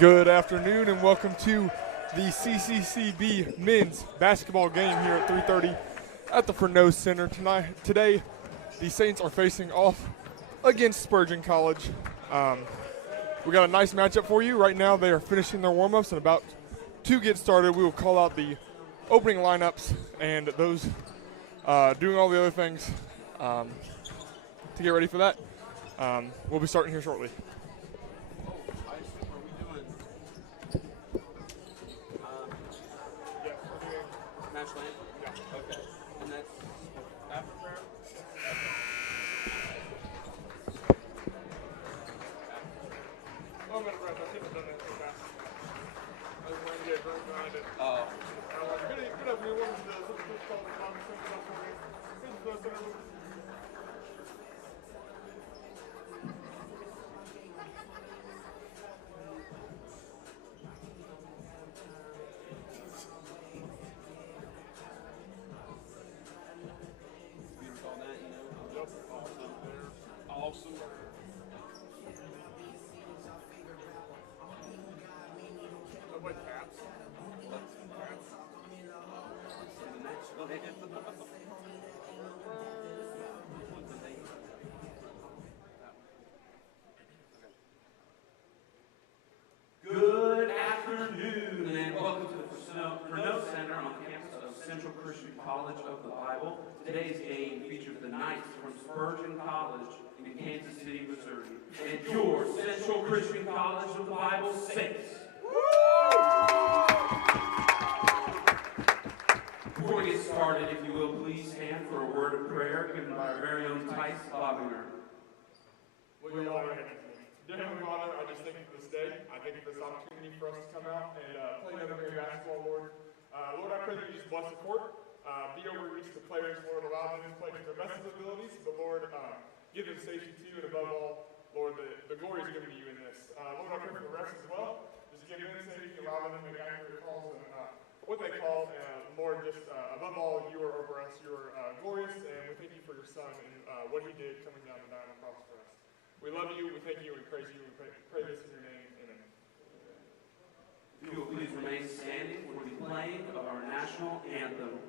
Good afternoon and welcome to the CCCB men's basketball game here at 3:30 at the Furneaux Center Today, the Saints are facing off against Spurgeon College. We got a nice matchup for you. Right now they are finishing their warm-ups and about to get started. We will call out the opening lineups and those doing all the other things to get ready for that. We'll be starting here shortly. Good afternoon and welcome to the Furneaux Center on campus of Central Christian College of the Bible. Today's game features the Knights from Spurgeon College in Kansas City, Missouri, and your Central Christian College of the Bible Saints. Before we get started, if you will, please stand for a word of prayer given by our very own Tice Bobinger. Will you all hand it to me? Dear Heavenly Father, I just thank you for this day. I thank you for this opportunity for us to come out and play another game of basketball, Lord. Lord, I pray that you just bless the court. Be over each of the players, Lord. Allow them to play to their best of abilities, but Lord, give them safety to you, and above all, Lord, the glory is given to you in this. Lord, I pray for the refs as well. Just give them safety, allow them to make accurate calls and what they call. Lord, just above all, you are over us. You are glorious, and we thank you for your Son and what he did coming down to die on the cross for us. We love you, we thank you, we praise you, we pray this in your name. Amen. If you will please remain standing for the playing of our national anthem.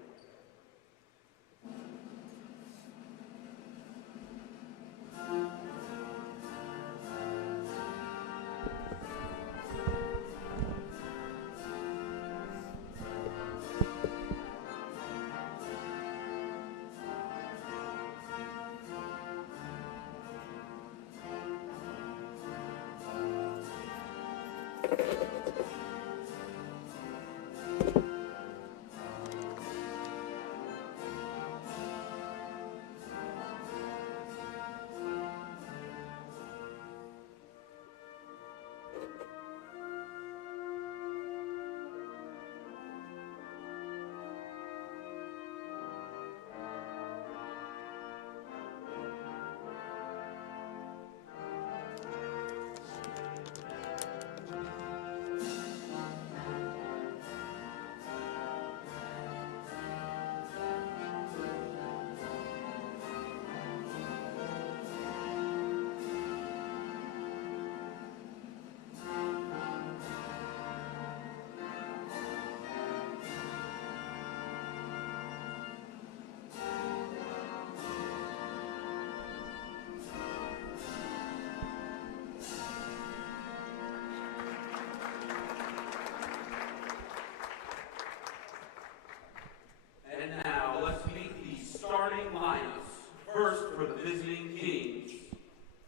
And now, let's meet the starting lineups. First, for the visiting Kings.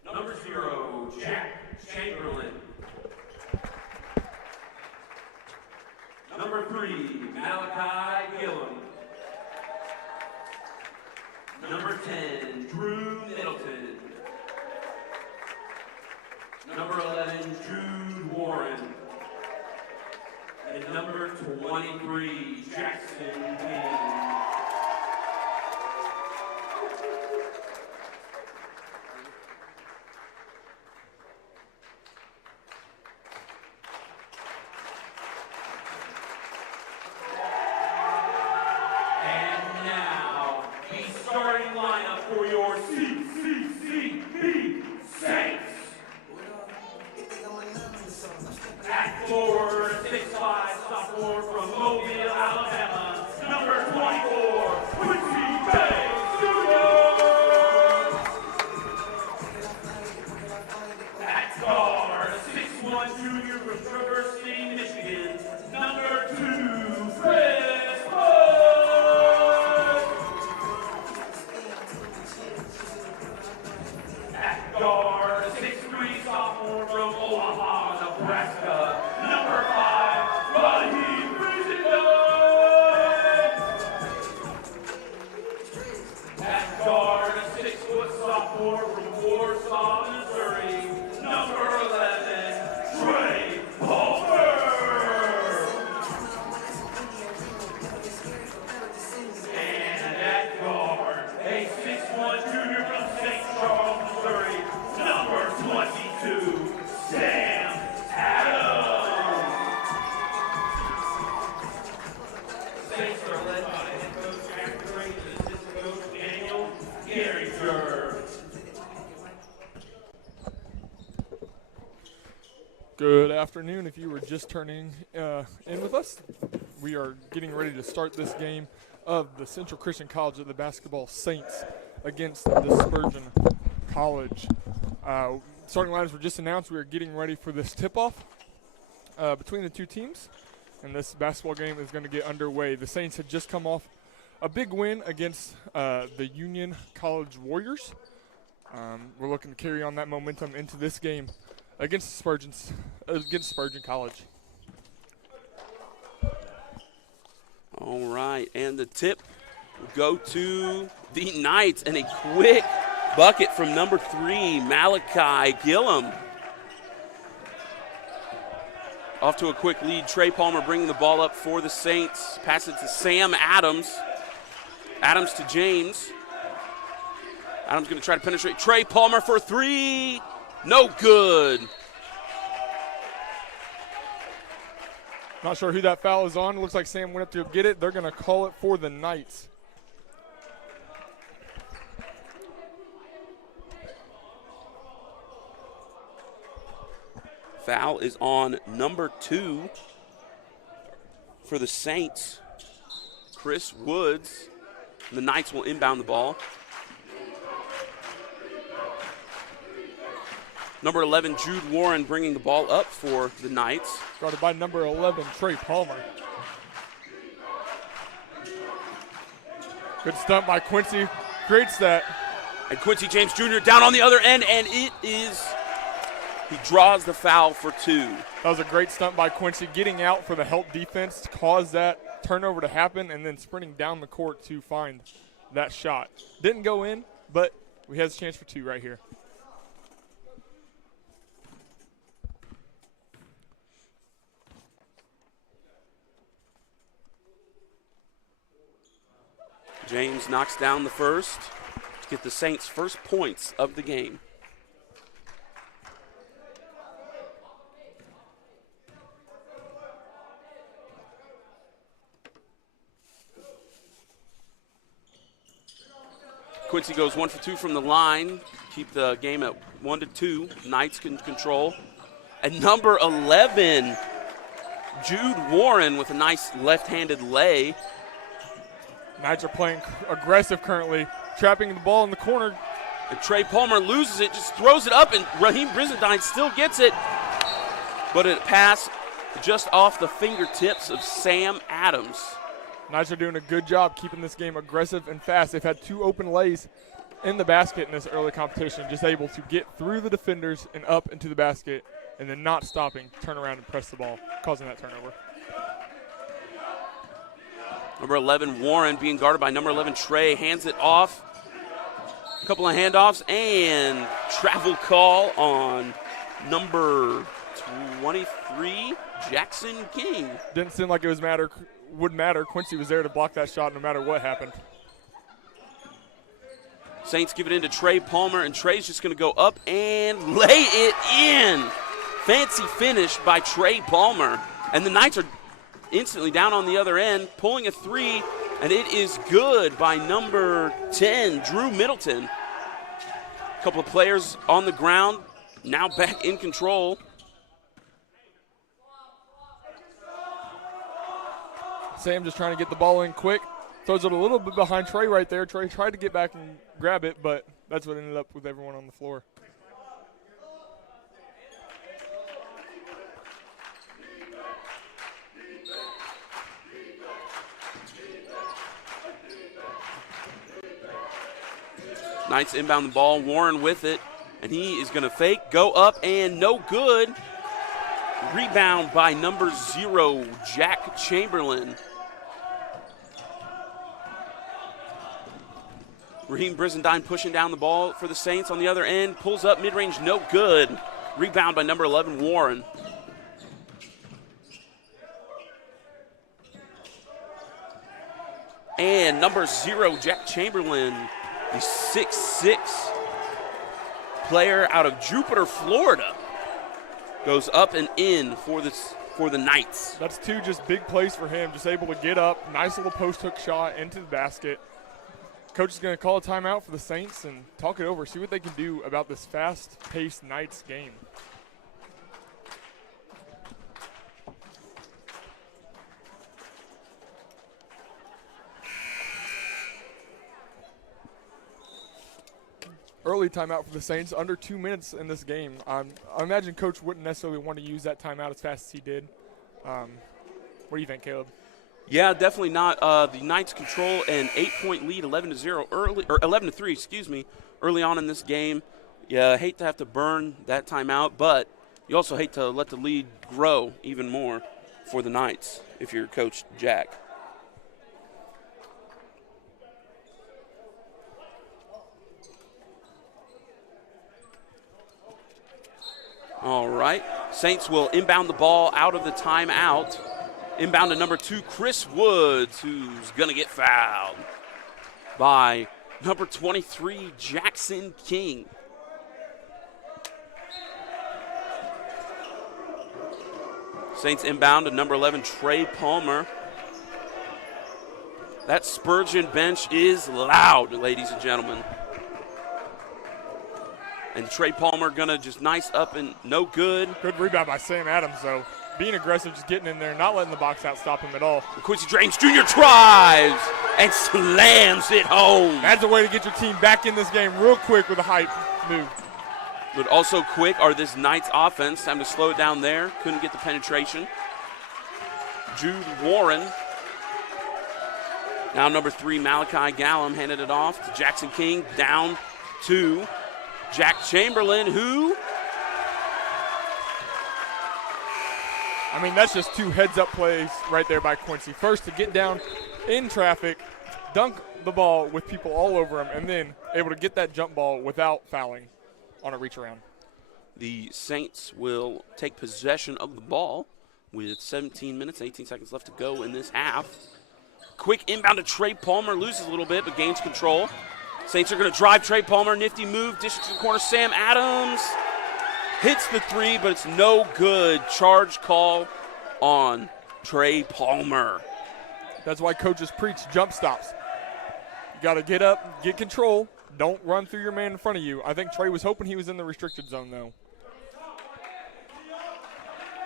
Number 0, Jack Chamberlain. Number 3, Malachi Gillum. Number 10, Drew Middleton. Number 11, Jude Warren. And number 23, Jackson King. Saints. At forward, 6'5", sophomore from Mobile, Alabama, number 24, Quincy Bay Jr. At guard, 6'1" junior from Traverse City, Michigan, number 2, Chris Wood. At guard, 6'3" sophomore from Omaha, Nebraska, number 5, Raheem Bridgendon. At guard, 6-foot sophomore from Warsaw, Missouri, number 11, Trey Palmer. And at guard, a 6'1" junior from St. Charles, Missouri, number 22, Sam Adams. Saints are led by head coach Jack Drake and assistant coach Daniel Gehringer. Good afternoon. If you were just turning in with us, we are getting ready to start this game of the Central Christian College of the Basketball Saints against the Spurgeon College. Starting lines were just announced. We are getting ready for this tip-off between the two teams, and this basketball game is going to get underway. The Saints had just come off a big win against the Union College Warriors. We're looking to carry on that momentum into this game against Spurgeon College. All right, and the tip will go to the Knights, and a quick bucket from number 3, Malachi Gillum. Off to a quick lead. Trey Palmer bringing the ball up for the Saints. Pass it to Sam Adams. Adams to James. Adams going to try to penetrate. Trey Palmer for 3. No good. Not sure who that foul is on. Looks like Sam went up to get it. They're going to call it for the Knights. Foul is on number 2 for the Saints, Chris Woods. The Knights will inbound the ball. Number 11, Jude Warren bringing the ball up for the Knights. Guarded by number 11, Trey Palmer. Good stunt by Quincy. Creates that. And Quincy James Jr. down on the other end, and it is, he draws the foul for 2. That was a great stunt by Quincy, getting out for the help defense to cause that turnover to happen and then sprinting down the court to find that shot. Didn't go in, but we had a chance for 2 right here. James knocks down the first to get the Saints' first points of the game. Quincy goes 1 for 2 from the line. Keep the game at 1-2. Knights can control. And number 11, Jude Warren with a nice left-handed lay. Knights are playing aggressive currently, trapping the ball in the corner. And Trey Palmer loses it, just throws it up, and Raheem Brizendine still gets it. But a pass just off the fingertips of Sam Adams. Knights are doing a good job keeping this game aggressive and fast. They've had 2 open lays in the basket in this early competition, just able to get through the defenders and up into the basket, and then not stopping, turn around and press the ball, causing that turnover. Number 11, Warren, being guarded by number 11, Trey, hands it off. A couple of handoffs, and travel call on number 23, Jackson King. Didn't seem like it would matter. Quincy was there to block that shot no matter what happened. Saints give it in to Trey Palmer, and Trey's just going to go up and lay it in. Fancy finish by Trey Palmer. And the Knights are instantly down on the other end, pulling a 3, and it is good by number 10, Drew Middleton. A couple of players on the ground, now back in control. Sam just trying to get the ball in quick. Throws it a little bit behind Trey right there. Trey tried to get back and grab it, but that's what ended up with everyone on the floor. Knights inbound the ball. Warren with it, and he is going to fake, go up, and no good. Rebound by number 0, Jack Chamberlain. Raheem Brizendine pushing down the ball for the Saints on the other end. Pulls up mid-range, no good. Rebound by number 11, Warren. And number 0, Jack Chamberlain, the 6'6" player out of Jupiter, Florida, goes up and in for the Knights. That's 2 just big plays for him, just able to get up, nice little post hook shot into the basket. Coach is going to call a timeout for the Saints and talk it over, see what they can do about this fast-paced Knights game. Early timeout for the Saints, under 2 minutes in this game. I imagine Coach wouldn't necessarily want to use that timeout as fast as he did. What do you think, Caleb? Yeah, definitely not. The Knights control an 8-point lead, 11-0 early, or 11-3, excuse me, early on in this game. Yeah, hate to have to burn that timeout, but you also hate to let the lead grow even more for the Knights if you're Coach Jack. All right, Saints will inbound the ball out of the timeout. Inbound to number 2, Chris Woods, who's going to get fouled by number 23, Jackson King. Saints inbound to number 11, Trey Palmer. That Spurgeon bench is loud, ladies and gentlemen. And Trey Palmer going to just nice up and no good. Good rebound by Sam Adams, though. Being aggressive, just getting in there, not letting the box out stop him at all. Quincy Drames Jr. tries and slams it home. That's a way to get your team back in this game real quick with a hype move. But also quick are this Knights offense. Time to slow it down there. Couldn't get the penetration. Jude Warren. Now number 3, Malachi Gallum handed it off to Jackson King. Down to Jack Chamberlain, who... I mean, that's just 2 heads-up plays right there by Quincy. First, to get down in traffic, dunk the ball with people all over him, and then able to get that jump ball without fouling on a reach around. The Saints will take possession of the ball with 17 minutes, 18 seconds left to go in this half. Quick inbound to Trey Palmer, loses a little bit, but gains control. Saints are going to drive Trey Palmer, nifty move, dish to the corner. Sam Adams hits the 3, but it's no good. Charge call on Trey Palmer. That's why coaches preach jump stops. You got to get up, get control. Don't run through your man in front of you. I think Trey was hoping he was in the restricted zone, though.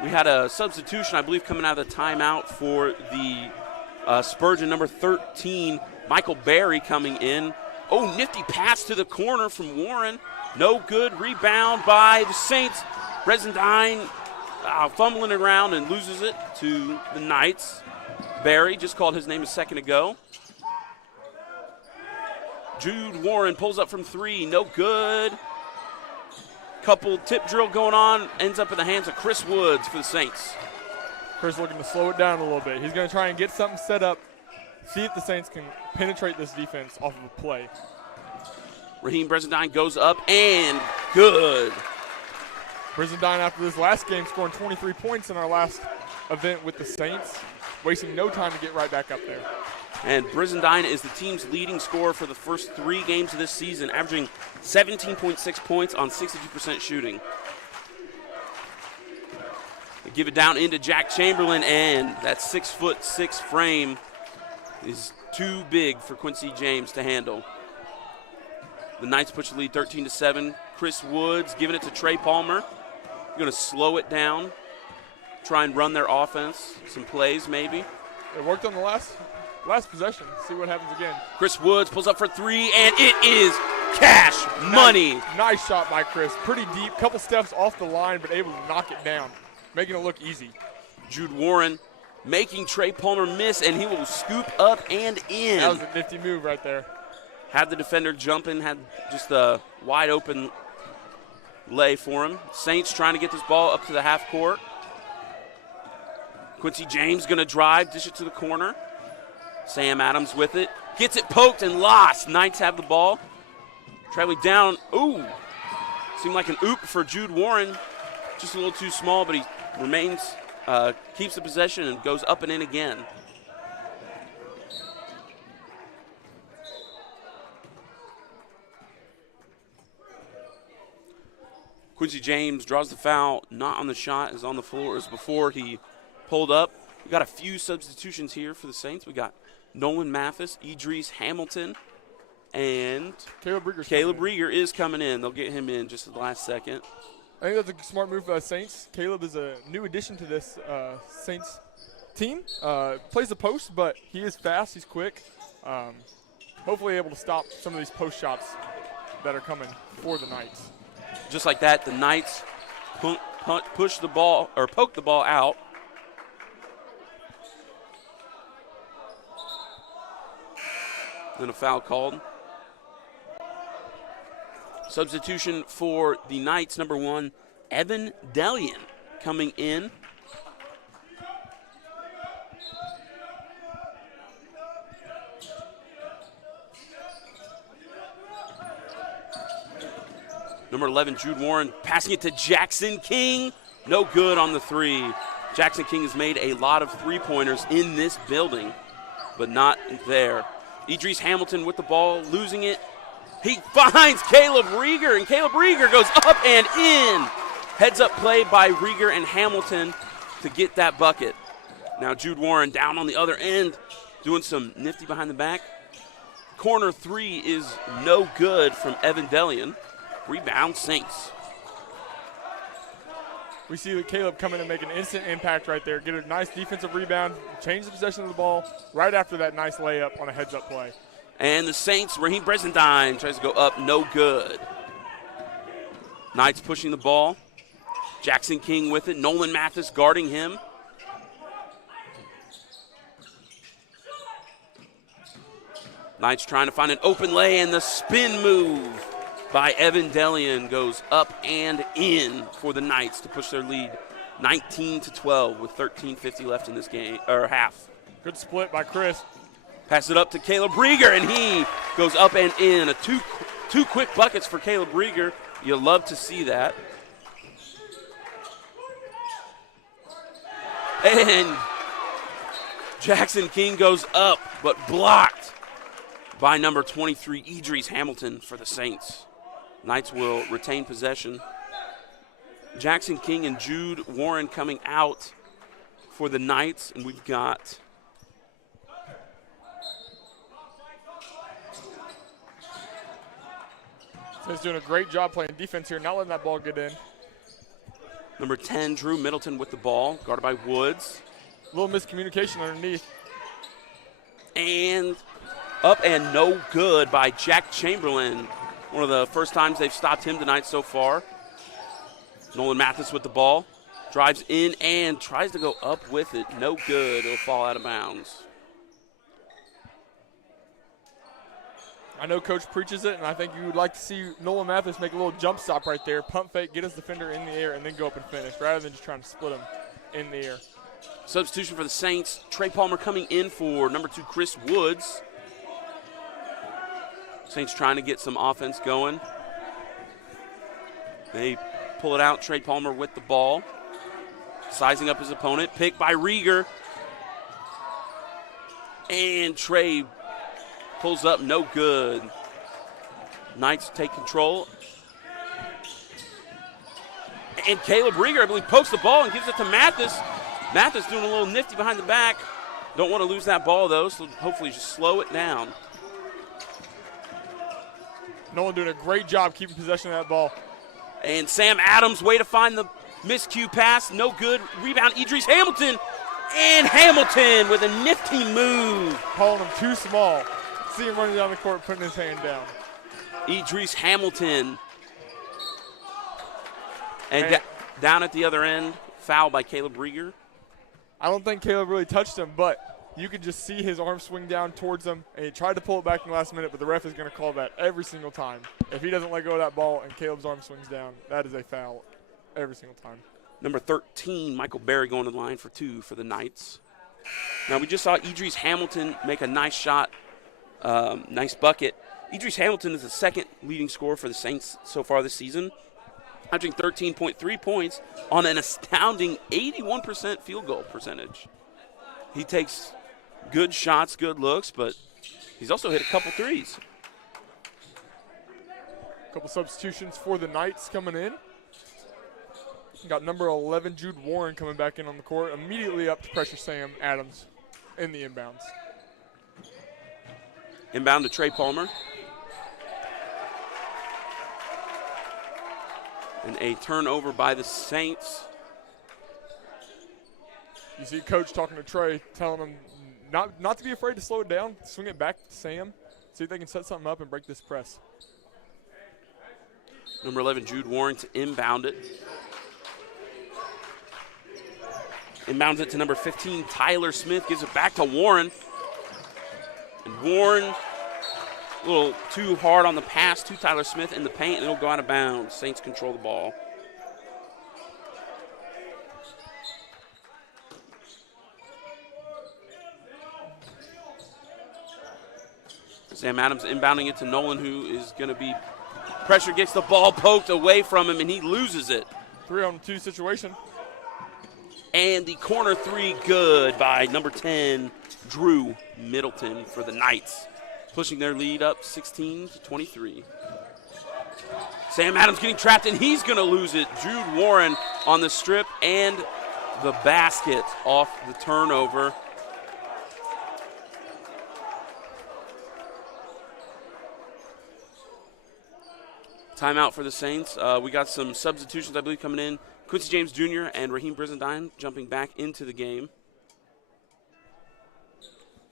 We had a substitution, I believe, coming out of the timeout for the Spurgeon, number 13, Michael Berry coming in. Oh, nifty pass to the corner from Warren. No good. Rebound by the Saints. Brizendine fumbling around and loses it to the Knights. Barry just called his name a second ago. Jude Warren pulls up from 3. No good. Couple tip drill going on. Ends up in the hands of Chris Woods for the Saints. Chris looking to slow it down a little bit. He's going to try and get something set up. See if the Saints can penetrate this defense off of a play. Raheem Brizendine goes up and good. Brizendine, after this last game, scoring 23 points in our last event with the Saints, wasting no time to get right back up there. And Brizendine is the team's leading scorer for the first 3 games of this season, averaging 17.6 points on 62% shooting. They give it down into Jack Chamberlain, and that 6'6" frame is too big for Quincy James to handle. The Knights push the lead 13-7. Chris Woods giving it to Trey Palmer. Going to slow it down, try and run their offense, some plays maybe. It worked on the last possession. See what happens again. Chris Woods pulls up for three, and it is cash money. Nice shot by Chris. Pretty deep, couple steps off the line, but able to knock it down, making it look easy. Jude Warren making Trey Palmer miss, and he will scoop up and in. That was a nifty move right there. Had the defender jumping, had just a wide open lay for him. Saints trying to get this ball up to the half court. Quincy James going to drive, dish it to the corner. Sam Adams with it. Gets it poked and lost. Knights have the ball. Traveling down. Ooh. Seemed like an oop for Jude Warren. Just a little too small, but he remains, keeps the possession and goes up and in again. Quincy James draws the foul, not on the shot, is on the floor as before he pulled up. We got a few substitutions here for the Saints. We got Nolan Mathis, Idris Hamilton, and Caleb Rieger is coming in. They'll get him in just at the last second. I think that's a smart move for the Saints. Caleb is a new addition to this Saints team. Plays the post, but he is fast, he's quick. Hopefully able to stop some of these post shots that are coming for the Knights. Just like that, the Knights push the ball or poke the ball out. Then a foul called. Substitution for the Knights, number 1, Evan Delian coming in. Number 11, Jude Warren, passing it to Jackson King. No good on the three. Jackson King has made a lot of three-pointers in this building, but not there. Idris Hamilton with the ball, losing it. He finds Caleb Rieger, and Caleb Rieger goes up and in. Heads-up play by Rieger and Hamilton to get that bucket. Now Jude Warren down on the other end, doing some nifty behind the back. Corner three is no good from Evan Delian. Rebound Saints. We see that Caleb come in and make an instant impact right there, get a nice defensive rebound, change the possession of the ball right after that nice layup on a heads-up play. And the Saints, Raheem Bresendine tries to go up, no good. Knights pushing the ball. Jackson King with it. Nolan Mathis guarding him. Knights trying to find an open lay, and the spin move by Evan Delian goes up and in for the Knights to push their lead 19-12 with 13:50 left in this game, or half. Good split by Chris. Pass it up to Caleb Rieger, and he goes up and in. Two quick buckets for Caleb Rieger. You love to see that. And Jackson King goes up, but blocked by number 23, Idris Hamilton for the Saints. Knights will retain possession. Jackson King and Jude Warren coming out for the Knights, and we've got He's doing a great job playing defense here, not letting that ball get in. number 10, Drew Middleton with the ball, guarded by Woods. A little miscommunication underneath. And up and no good by Jack Chamberlain. One of the first times they've stopped him tonight so far. Nolan Mathis with the ball. Drives in and tries to go up with it. No good. It'll fall out of bounds. I know Coach preaches it, and I think you would like to see Nolan Mathis make a little jump stop right there, pump fake, get his defender in the air, and then go up and finish, rather than just trying to split him in the air. Substitution for the Saints. Trey Palmer coming in for number 2, Chris Woods. Saints trying to get some offense going. They pull it out. Trey Palmer with the ball. Sizing up his opponent. Picked by Rieger. And Trey pulls up, no good. Knights take control. And Caleb Rieger, I believe, pokes the ball and gives it to Mathis. Mathis doing a little nifty behind the back. Don't want to lose that ball, though, so hopefully just slow it down. Nolan doing a great job keeping possession of that ball. And Sam Adams, way to find the miscue pass. No good. Rebound, Idris Hamilton. And Hamilton with a nifty move. Calling him too small. See him running down the court, putting his hand down. Idris Hamilton. And down at the other end, foul by Caleb Rieger. I don't think Caleb really touched him, but you could just see his arm swing down towards him, and he tried to pull it back in the last minute, but the ref is going to call that every single time. If he doesn't let go of that ball and Caleb's arm swings down, that is a foul every single time. Number 13, Michael Berry going to the line for 2 for the Knights. Now, we just saw Idris Hamilton make a nice shot, nice bucket. Idris Hamilton is the second leading scorer for the Saints so far this season, averaging 13.3 points on an astounding 81% field goal percentage. He takes good shots, good looks, but he's also hit a couple threes. A couple substitutions for the Knights coming in. Got number 11, Jude Warren, coming back in on the court, immediately up to pressure Sam Adams in the inbounds. Inbound to Trey Palmer. And a turnover by the Saints. You see Coach talking to Trey, telling him not to be afraid to slow it down, swing it back to Sam, see if they can set something up and break this press. Number 11, Jude Warren, to inbound it. Inbounds it to number 15, Tyler Smith, gives it back to Warren. And Warren, a little too hard on the pass to Tyler Smith in the paint, and it'll go out of bounds. Saints control the ball. Sam Adams inbounding it to Nolan, who is going to be pressure, gets the ball poked away from him, and he loses it. 3-on-2 situation. And the corner three, good by number 10, Drew Middleton for the Knights, pushing their lead up 16-23. Sam Adams getting trapped, and he's going to lose it. Jude Warren on the strip and the basket off the turnover. Timeout for the Saints. We got some substitutions, I believe, coming in. Quincy James Jr. and Raheem Brizendine jumping back into the game.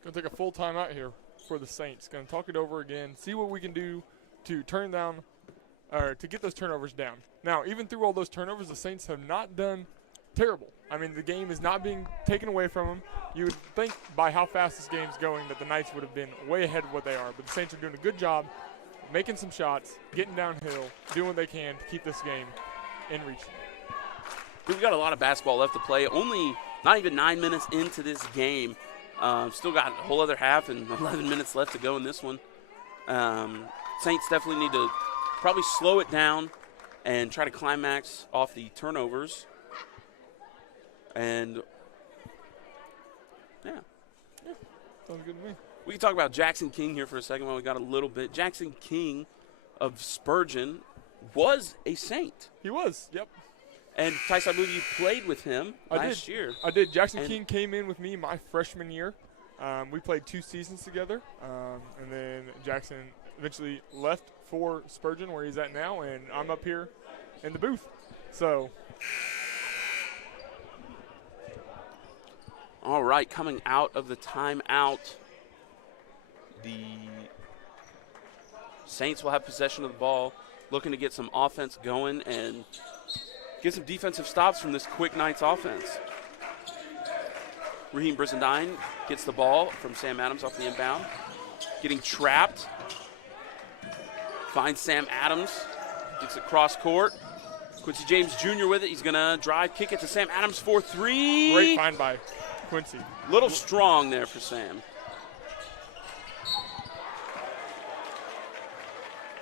Going to take a full timeout here for the Saints. Going to talk it over again, see what we can do to turn down, or to get those turnovers down. Now, even through all those turnovers, the Saints have not done terrible. I mean, the game is not being taken away from them. You would think by how fast this game's going that the Knights would have been way ahead of what they are, but the Saints are doing a good job making some shots, getting downhill, doing what they can to keep this game in reach. We've got a lot of basketball left to play. Only not even 9 minutes into this game. Still got a whole other half and 11 minutes left to go in this one. Saints definitely need to probably slow it down and try to climax off the turnovers. And, yeah. Sounds good to me. We can talk about Jackson King here for a second while we got a little bit. Jackson King of Spurgeon was a Saint. He was, yep. And, Tyson, I believe you played with him last year. I did. Jackson King came in with me my freshman year. We played 2 seasons together. And then Jackson eventually left for Spurgeon, where he's at now, and I'm up here in the booth. So. All right, coming out of the timeout, the Saints will have possession of the ball, looking to get some offense going and get some defensive stops from this quick Knights offense. Raheem Brizendine gets the ball from Sam Adams off the inbound. Getting trapped. Finds Sam Adams. Gets it cross court. Quincy James Jr. with it. He's going to drive, kick it to Sam Adams for 3. Great find by Quincy. Little strong there for Sam.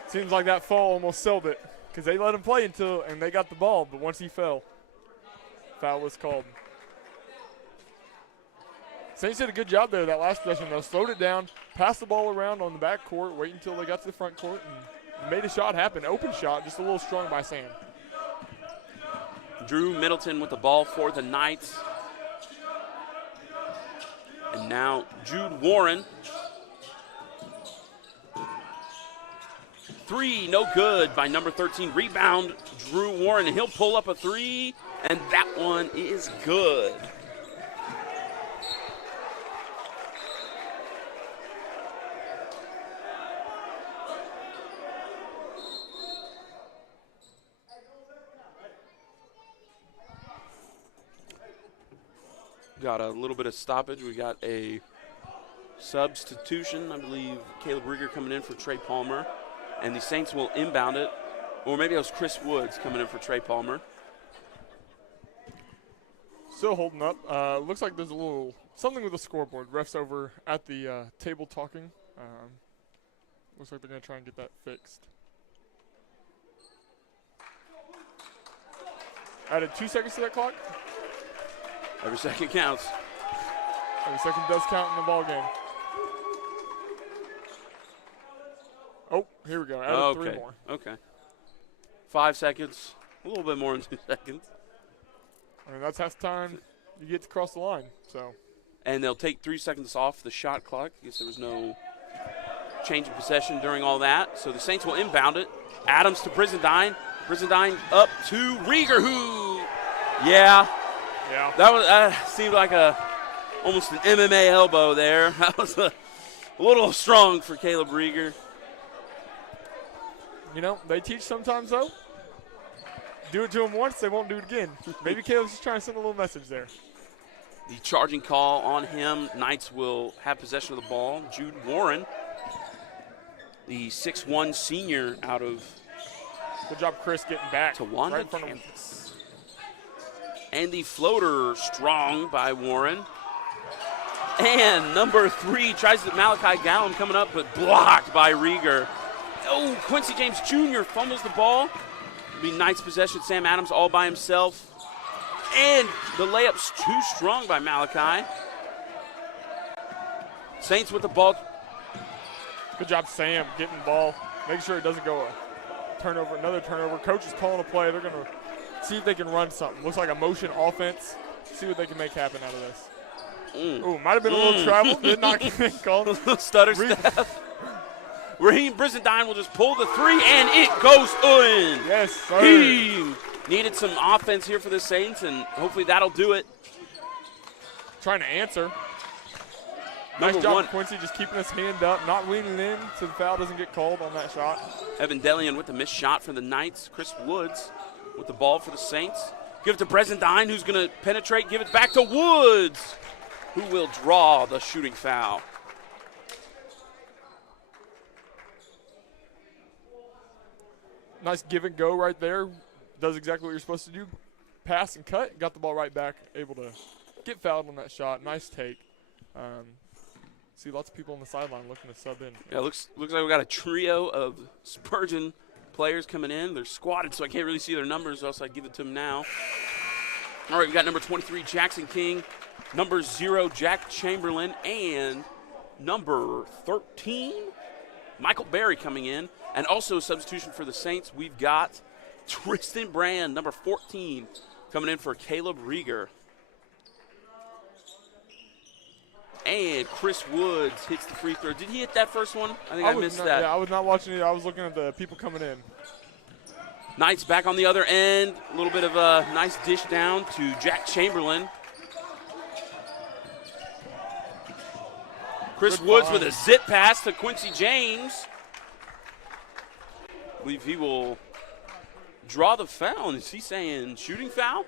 Seems like that fall almost sealed it, because they let him play and they got the ball, but once he fell, foul was called. Saints did a good job there that last possession, though. Slowed it down, passed the ball around on the back court, wait until they got to the front court, and made a shot happen. Open shot, just a little strong by Sam. Drew Middleton with the ball for the Knights. And now Jude Warren. 3, no good by number 13. Rebound, Drew Warren, and he'll pull up a 3, and that one is good. got a little bit of stoppage. We got a substitution. I believe Caleb Rieger coming in for Trey Palmer. And the Saints will inbound it. Or maybe it was Chris Woods coming in for Trey Palmer. Still holding up. Looks like there's a little something with the scoreboard. Refs over at the table talking. Looks like they're going to try and get that fixed. Added 2 seconds to that clock. Every second counts. Every second does count in the ball game. Oh, here we go. Added 3 more. Okay. 5 seconds. A little bit more than 2 seconds. I mean, that's half the time you get to cross the line. So. And they'll take 3 seconds off the shot clock. I guess there was no change of possession during all that. So the Saints will inbound it. Adams to Brizendine. Brizendine up to Rieger, who, that was seemed like almost an MMA elbow there. That was a little strong for Caleb Rieger. You know, they teach sometimes, though. Do it to them once, they won't do it again. Maybe Caleb's just trying to send a little message there. The charging call on him. Knights will have possession of the ball. Jude Warren, the 6'1 senior out of good job, Chris, getting back to Wanda, right in front Kansas. And the floater strong by Warren. And number 3 tries to Malachi Gallum coming up, but blocked by Rieger. Oh, Quincy James Jr. fumbles the ball. It'll be Knights possession. Sam Adams all by himself. And the layup's too strong by Malachi. Saints with the ball. Good job, Sam, getting the ball. Make sure it doesn't go turnover, another turnover. Coach is calling a play. They're going to see if they can run something. Looks like a motion offense. See what they can make happen out of this. Ooh, might have been a little travel. Did not get called. Stutter step. Raheem Brizendine will just pull the 3, and it goes in. Yes, sir. He needed some offense here for the Saints, and hopefully that'll do it. Trying to answer. Nice job, Quincy, just keeping his hand up, not leaning in so the foul doesn't get called on that shot. Evan Delian with the missed shot for the Knights. Chris Woods with the ball for the Saints. Give it to Brizendine, who's going to penetrate. Give it back to Woods, who will draw the shooting foul. Nice give and go right there. Does exactly what you're supposed to do. Pass and cut. Got the ball right back. Able to get fouled on that shot. Nice take. See lots of people on the sideline looking to sub in. Yeah, looks like we got a trio of Spurgeon players coming in. They're squatted, so I can't really see their numbers, else I'd give it to them now. All right, we got number 23, Jackson King, number 0, Jack Chamberlain, and number 13, Michael Berry coming in. And also a substitution for the Saints, we've got Tristan Brand, number 14, coming in for Caleb Rieger. And Chris Woods hits the free throw. Did he hit that first one? I think I missed that. Yeah, I was not watching it. I was looking at the people coming in. Knights back on the other end. A little bit of a nice dish down to Jack Chamberlain. Chris Woods with a zip pass to Quincy James. I believe he will draw the foul. Is he saying shooting foul?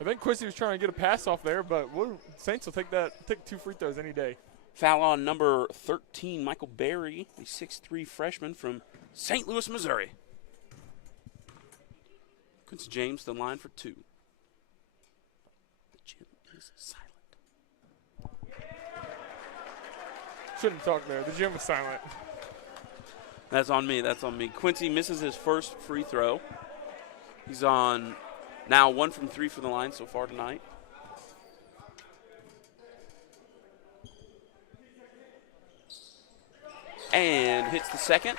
I think Quincy was trying to get a pass off there, but Saints will take 2 free throws any day. Foul on number 13, Michael Berry, a 6'3 freshman from St. Louis, Missouri. Quincy James, the line for 2. The gym is silent. Shouldn't talk there. The gym was silent. That's on me. That's on me. Quincy misses his first free throw. He's on now 1 from 3 for the line so far tonight. And hits the second.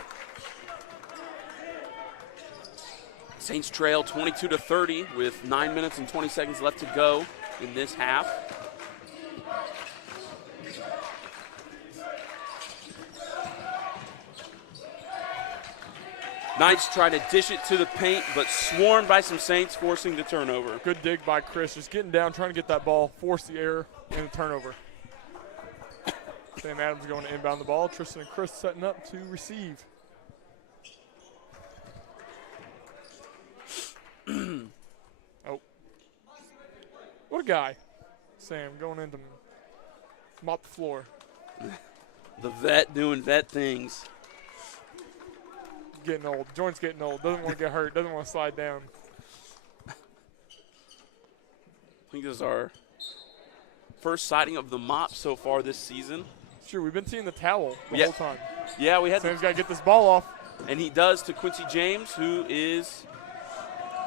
Saints trail 22-30 with 9 minutes and 20 seconds left to go in this half. Knights try to dish it to the paint, but swarmed by some Saints, forcing the turnover. Good dig by Chris, just getting down, trying to get that ball, force the error, and the turnover. Sam Adams going to inbound the ball. Tristan and Chris setting up to receive. Oh. What a guy. Sam going in to mop the floor. The vet doing vet things. Getting old. Joint's getting old. Doesn't want to get hurt. Doesn't want to slide down. I think this is our first sighting of the mop so far this season. Sure, we've been seeing the towel the whole time. Yeah, we had. Sam's got to get this ball off. And he does to Quincy James, who is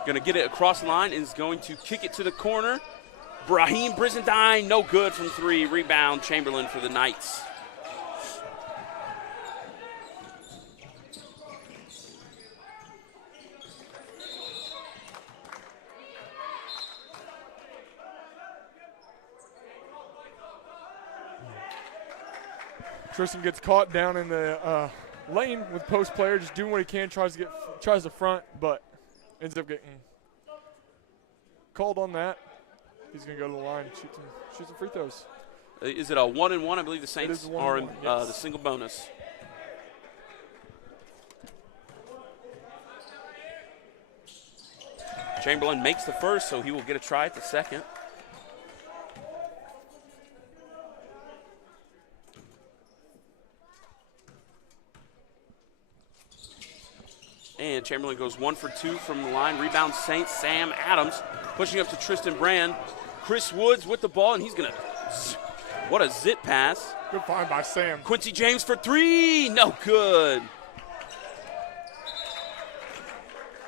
going to get it across the line and is going to kick it to the corner. Brahim Brizendine, no good from 3. Rebound, Chamberlain for the Knights. Tristan gets caught down in the lane with post player, just doing what he can, tries to front, but ends up getting called on that. He's going to go to the line and shoot some free throws. Is it a 1-and-1? I believe the Saints are in yes. the single bonus. Chamberlain makes the first, so he will get a try at the second. And Chamberlain goes 1 for 2 from the line. Rebound Saints, Sam Adams pushing up to Tristan Brand. Chris Woods with the ball, and he's going to – what a zip pass. Good find by Sam. Quincy James for 3, no good.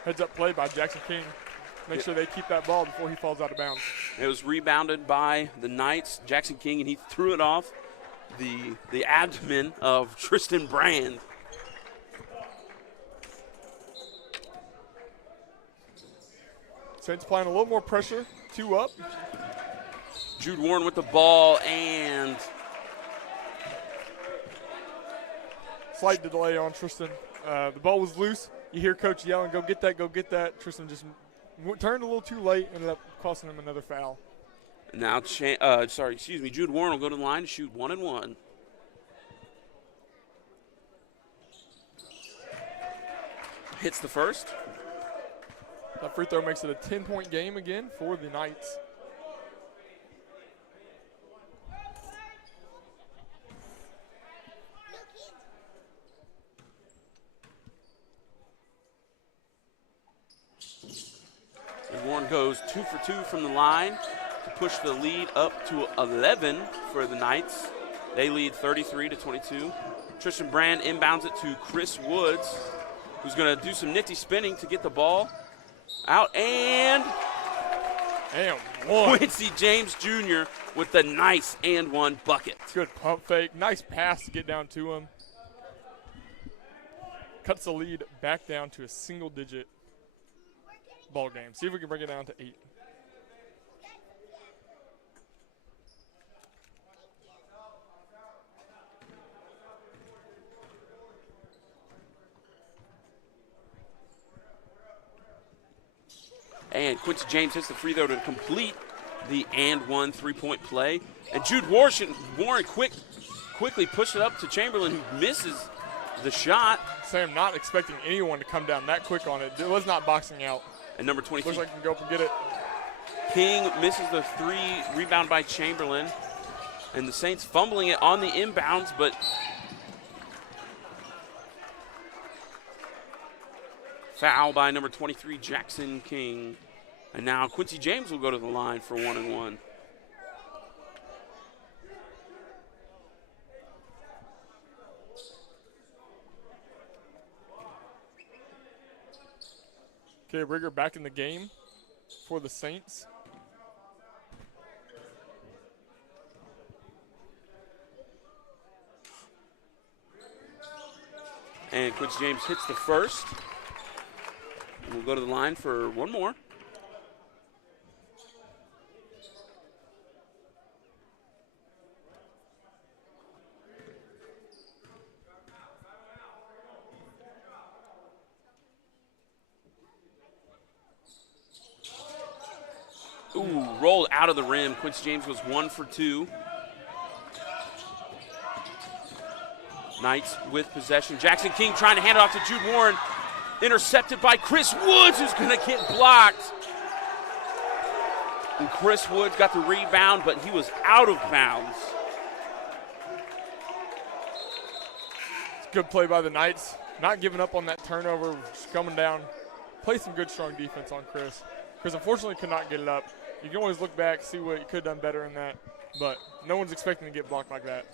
Heads up play by Jackson King. Make sure they keep that ball before he falls out of bounds. It was rebounded by the Knights, Jackson King, and he threw it off the abdomen of Tristan Brand. Saints applying a little more pressure, 2 up. Jude Warren with the ball, and slight delay on Tristan. The ball was loose. You hear Coach yelling, go get that, go get that. Tristan just turned a little too late, ended up costing him another foul. Now, Jude Warren will go to the line to shoot 1-and-1. Hits the first. That free throw makes it a 10-point game again for the Knights. And Warren goes 2 for 2 from the line to push the lead up to 11 for the Knights. They lead 33-22. Tristan Brand inbounds it to Chris Woods, who's going to do some nifty spinning to get the ball out, and one. Quincy James Jr. with the nice and one bucket. Good pump fake. Nice pass to get down to him. Cuts the lead back down to a single-digit ball game. See if we can bring it down to 8. And Quincy James hits the free throw to complete the and one 3-point play. And Jude Warren quickly pushed it up to Chamberlain, who misses the shot. Sam not expecting anyone to come down that quick on it. It was not boxing out. And number 23. Looks like he can go up and get it. King misses the 3, rebound by Chamberlain. And the Saints fumbling it on the inbounds, but foul by number 23, Jackson King. And now Quincy James will go to the line for 1-and-1. Okay, Rigger back in the game for the Saints. And Quincy James hits the first. We'll go to the line for one more. Ooh, rolled out of the rim. Quincy James was 1 for 2. Knights with possession. Jackson King trying to hand it off to Jude Warren. Intercepted by Chris Woods, who's going to get blocked. And Chris Woods got the rebound, but he was out of bounds. It's a good play by the Knights. Not giving up on that turnover, just coming down. Play some good, strong defense on Chris. Chris unfortunately could not get it up. You can always look back, see what you could have done better in that, but no one's expecting to get blocked like that.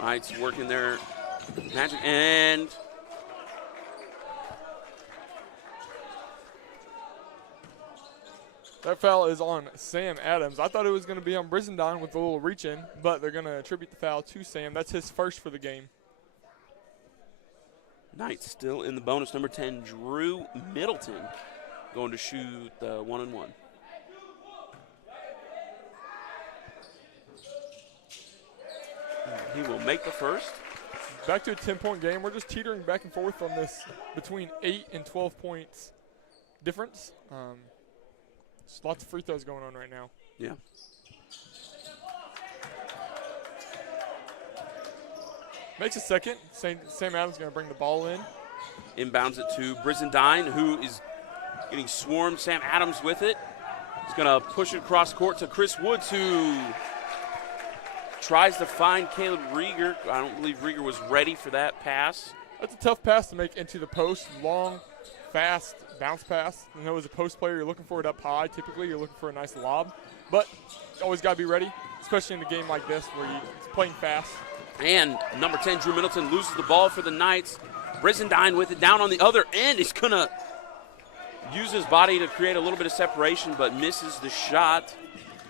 Knights working their magic, and that foul is on Sam Adams. I thought it was going to be on Brizendine with a little reach in, but they're going to attribute the foul to Sam. That's his first for the game. Knights still in the bonus. Number 10, Drew Middleton, going to shoot the 1-and-1. He will make the first. Back to a 10-point game. We're just teetering back and forth on this between 8 and 12 points difference. There's lots of free throws going on right now. Yeah. Makes a second. Sam Adams going to bring the ball in. Inbounds it to Brizendine, who is getting swarmed. Sam Adams with it. He's going to push it across court to Chris Woods, who tries to find Caleb Rieger. I don't believe Rieger was ready for that pass. That's a tough pass to make into the post. Long, fast bounce pass. You know, as a post player, you're looking for it up high. Typically, you're looking for a nice lob. But you always got to be ready, especially in a game like this where it's playing fast. And number 10, Drew Middleton, loses the ball for the Knights. Brizendine with it down on the other end. He's going to use his body to create a little bit of separation, but misses the shot.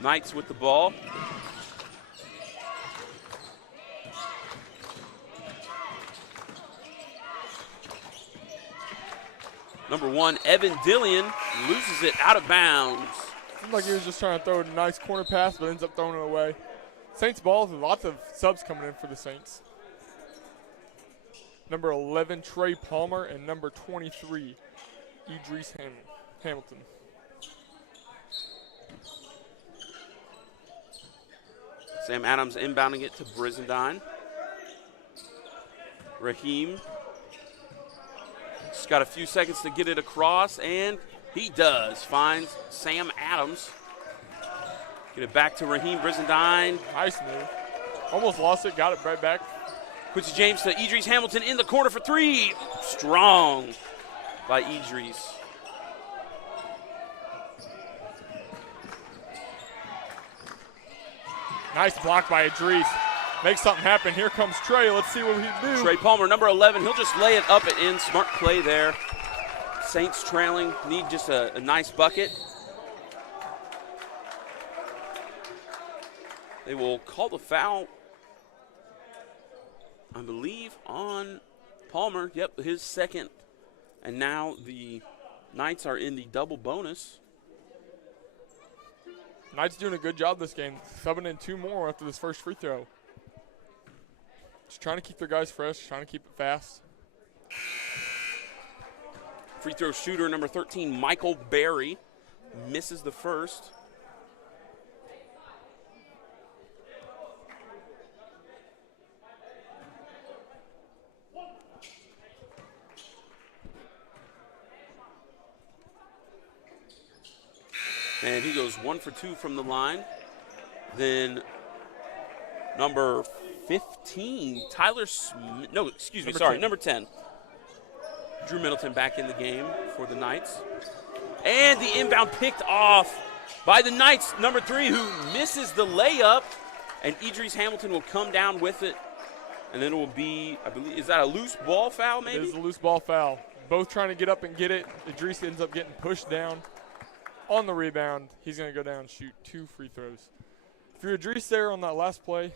Knights with the ball. Number 1, Evan Dillion, loses it out of bounds. Seems like he was just trying to throw a nice corner pass, but ends up throwing it away. Saints ball with lots of subs coming in for the Saints. Number 11, Trey Palmer, and number 23, Idris Hamilton. Sam Adams inbounding it to Brizendine. Raheem just got a few seconds to get it across, and he does. Finds Sam Adams. Get it back to Raheem Brizendine. Nice move. Almost lost it, got it right back. Quincy James to Idris Hamilton in the corner for 3. Strong by Idris. Nice block by Idris. Make something happen. Here comes Trey. Let's see what he can do. Trey Palmer, number 11. He'll just lay it up and in. Smart play there. Saints trailing. Need just a nice bucket. They will call the foul, I believe, on Palmer. Yep, his second. And now the Knights are in the double bonus. Knights doing a good job this game. Subbing in 2 more after this first free throw. Just trying to keep their guys fresh, trying to keep it fast. Free throw shooter number 13, Michael Berry, misses the first. And he goes 1 for 2 from the line. Then number 15, Tyler Smith. No, excuse me, sorry, number 10. Drew Middleton back in the game for the Knights. And the inbound picked off by the Knights, number 3, who misses the layup. And Idris Hamilton will come down with it. And then it will be, I believe, is that a loose ball foul maybe? It is a loose ball foul. Both trying to get up and get it. Idris ends up getting pushed down. On the rebound, he's going to go down and shoot 2 free throws. If you're Idris there on that last play,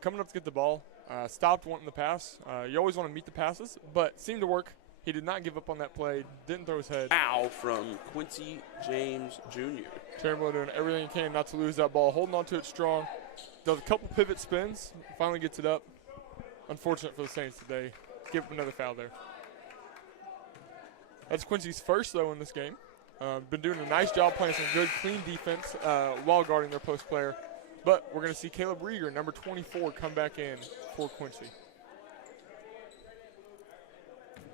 coming up to get the ball, stopped wanting the pass. You always want to meet the passes, but seemed to work. He did not give up on that play, didn't throw his head. Foul from Quincy James Jr. Chamberlain doing everything he can not to lose that ball, holding on to it strong. Does a couple pivot spins, finally gets it up. Unfortunate for the Saints today. Give up another foul there. That's Quincy's first, though, in this game. Been doing a nice job playing some good, clean defense while guarding their post player. But we're going to see Caleb Rieger, number 24, come back in for Quincy.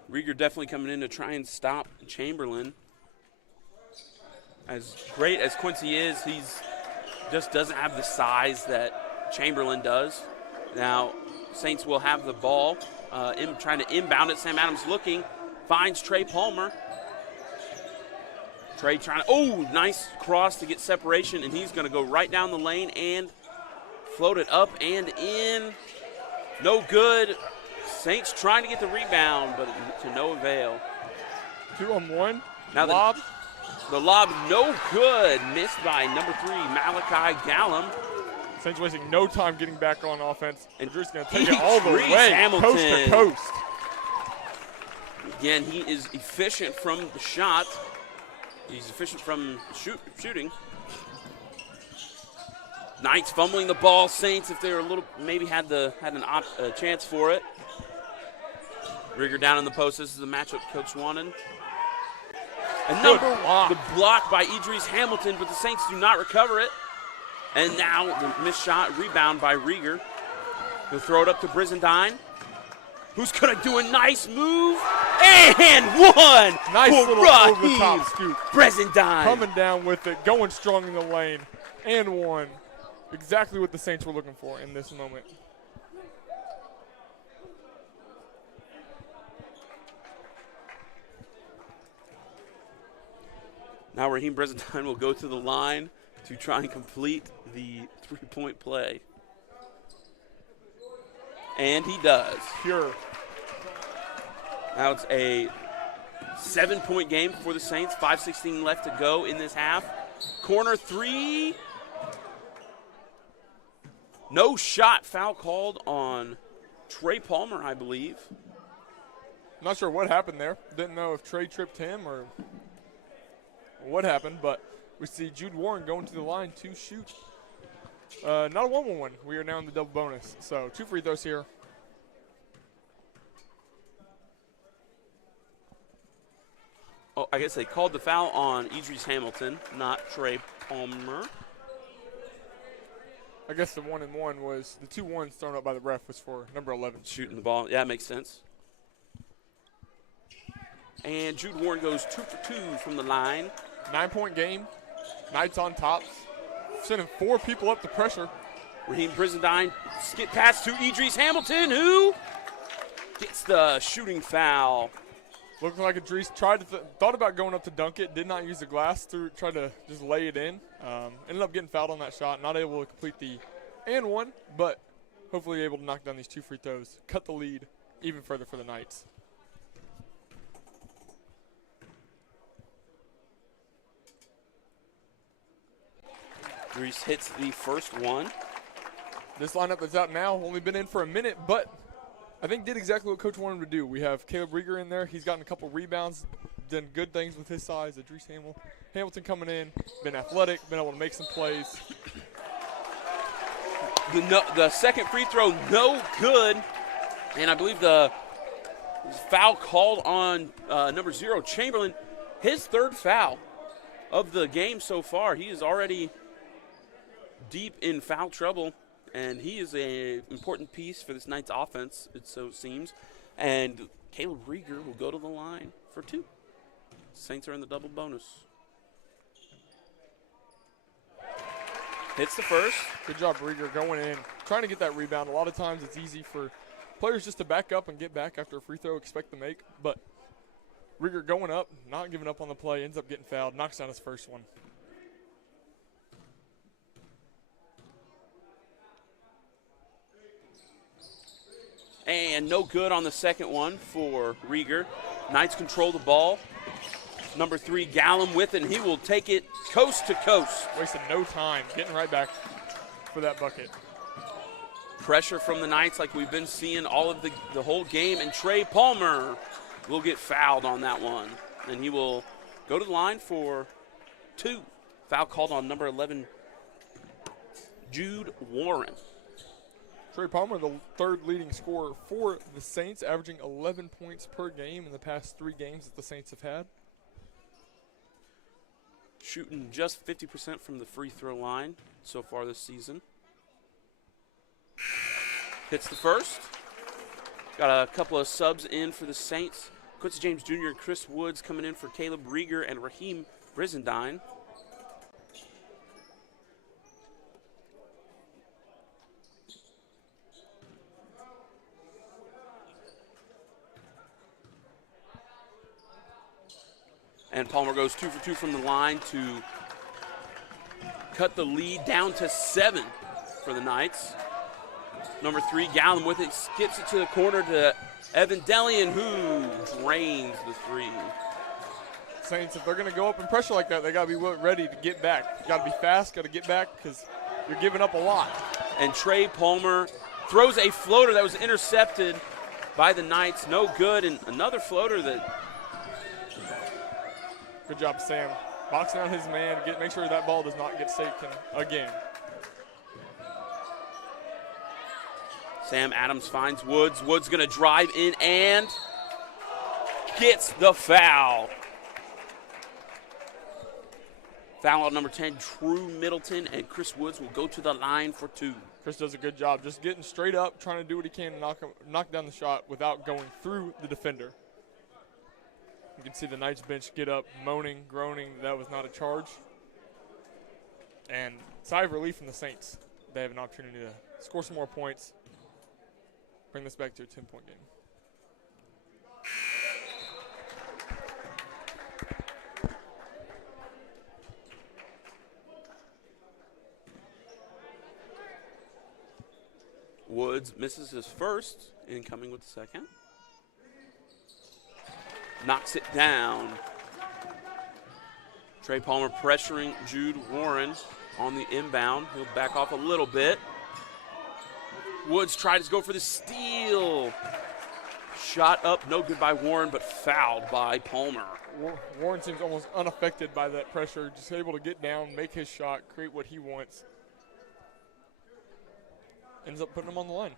Rieger definitely coming in to try and stop Chamberlain. As great as Quincy is, he's just doesn't have the size that Chamberlain does. Now, Saints will have the ball, trying to inbound it. Sam Adams looking, finds Trey Palmer. Trey trying to, nice cross to get separation, and he's going to go right down the lane and float it up and in. No good. Saints trying to get the rebound, but to no avail. 2-on-1. Now lob. The lob, no good. Missed by number 3, Malachi Gallum. Saints wasting no time getting back on offense. And Drew's going to take it all the way, Hamilton. coast to coast. Again, he is efficient from the shot. He's efficient from shooting. Knights fumbling the ball. Saints, if they were maybe had a chance for it. Rieger down in the post. This is the matchup coach wanted. The block by Idris Hamilton, but the Saints do not recover it. And now the missed shot, rebound by Rieger. He'll throw it up to Brizendine, who's going to do a nice move. And one! Nice for little Raheem over-the-top scoop. Brizendine. Coming down with it, going strong in the lane. And one. Exactly what the Saints were looking for in this moment. Now Raheem Brizendine will go to the line to try and complete the three-point play. And he does. Pure. Now it's a 7-point game for the Saints. 5:16 left to go in this half. Corner 3. No shot. Foul called on Trey Palmer, I believe. Not sure what happened there. Didn't know if Trey tripped him or what happened, but we see Jude Warren going to the line to shoot. Not a 1-1-1. We are now in the double bonus. So 2 free throws here. Oh, I guess they called the foul on Idris Hamilton, not Trey Palmer. I guess the 1-and-1 was the 2-1s thrown up by the ref was for number 11. Shooting the ball. Yeah, makes sense. And Jude Warren goes 2 for 2 from the line. 9-point game. Knights on tops. Sending 4 people up to pressure. Raheem Brizendine skip pass to Idris Hamilton, who gets the shooting foul. Looking like Idris thought about going up to dunk it. Did not use the glass. Tried to just lay it in. Ended up getting fouled on that shot. Not able to complete the and one, but hopefully able to knock down these 2 free throws. Cut the lead even further for the Knights. Idris hits the first one. This lineup that's out now, only been in for a minute, but I think did exactly what Coach wanted him to do. We have Caleb Rieger in there. He's gotten a couple rebounds, done good things with his size. Idris Hamilton coming in, been athletic, been able to make some plays. The second free throw, no good. And I believe the foul called on number 0, Chamberlain. His 3rd foul of the game so far. He is already deep in foul trouble, and he is an important piece for this Knights offense, so it seems. And Caleb Rieger will go to the line for 2. Saints are in the double bonus. Hits the first. Good job, Rieger, going in, trying to get that rebound. A lot of times it's easy for players just to back up and get back after a free throw, expect to make. But Rieger going up, not giving up on the play, ends up getting fouled, knocks down his first one. And no good on the second one for Rieger. Knights control the ball. Number 3, Gallum with it, and he will take it coast to coast. Wasted no time, getting right back for that bucket. Pressure from the Knights like we've been seeing all of the whole game, and Trey Palmer will get fouled on that one. And he will go to the line for 2. Foul called on number 11, Jude Warren. Trey Palmer, the 3rd leading scorer for the Saints, averaging 11 points per game in the past 3 games that the Saints have had. Shooting just 50% from the free throw line so far this season. Hits the first. Got a couple of subs in for the Saints. Quincy James Jr. and Chris Woods coming in for Caleb Rieger and Raheem Brizendine. And Palmer goes 2 for 2 from the line to cut the lead down to 7 for the Knights. Number 3, Gallon with it, skips it to the corner to Evan Delian, who drains the 3. Saints, if they're going to go up and pressure like that, they got to be ready to get back. Got to be fast, got to get back because you're giving up a lot. And Trey Palmer throws a floater that was intercepted by the Knights. No good, and another floater that... Good job, Sam. Boxing out his man, make sure that ball does not get taken again. Sam Adams finds Woods. Woods going to drive in and gets the foul. Foul on number 10, Drew Middleton, and Chris Woods will go to the line for 2. Chris does a good job just getting straight up, trying to do what he can to knock down the shot without going through the defender. You can see the Knights bench get up, moaning, groaning. That was not a charge. And sigh of relief from the Saints. They have an opportunity to score some more points, bring this back to a 10-point game. Woods misses his first, incoming with the second. Knocks it down. Trey Palmer pressuring Jude Warren on the inbound. He'll back off a little bit. Woods tries to go for the steal. Shot up, no good by Warren, but fouled by Palmer. Warren seems almost unaffected by that pressure, just able to get down, make his shot, create what he wants. Ends up putting him on the line.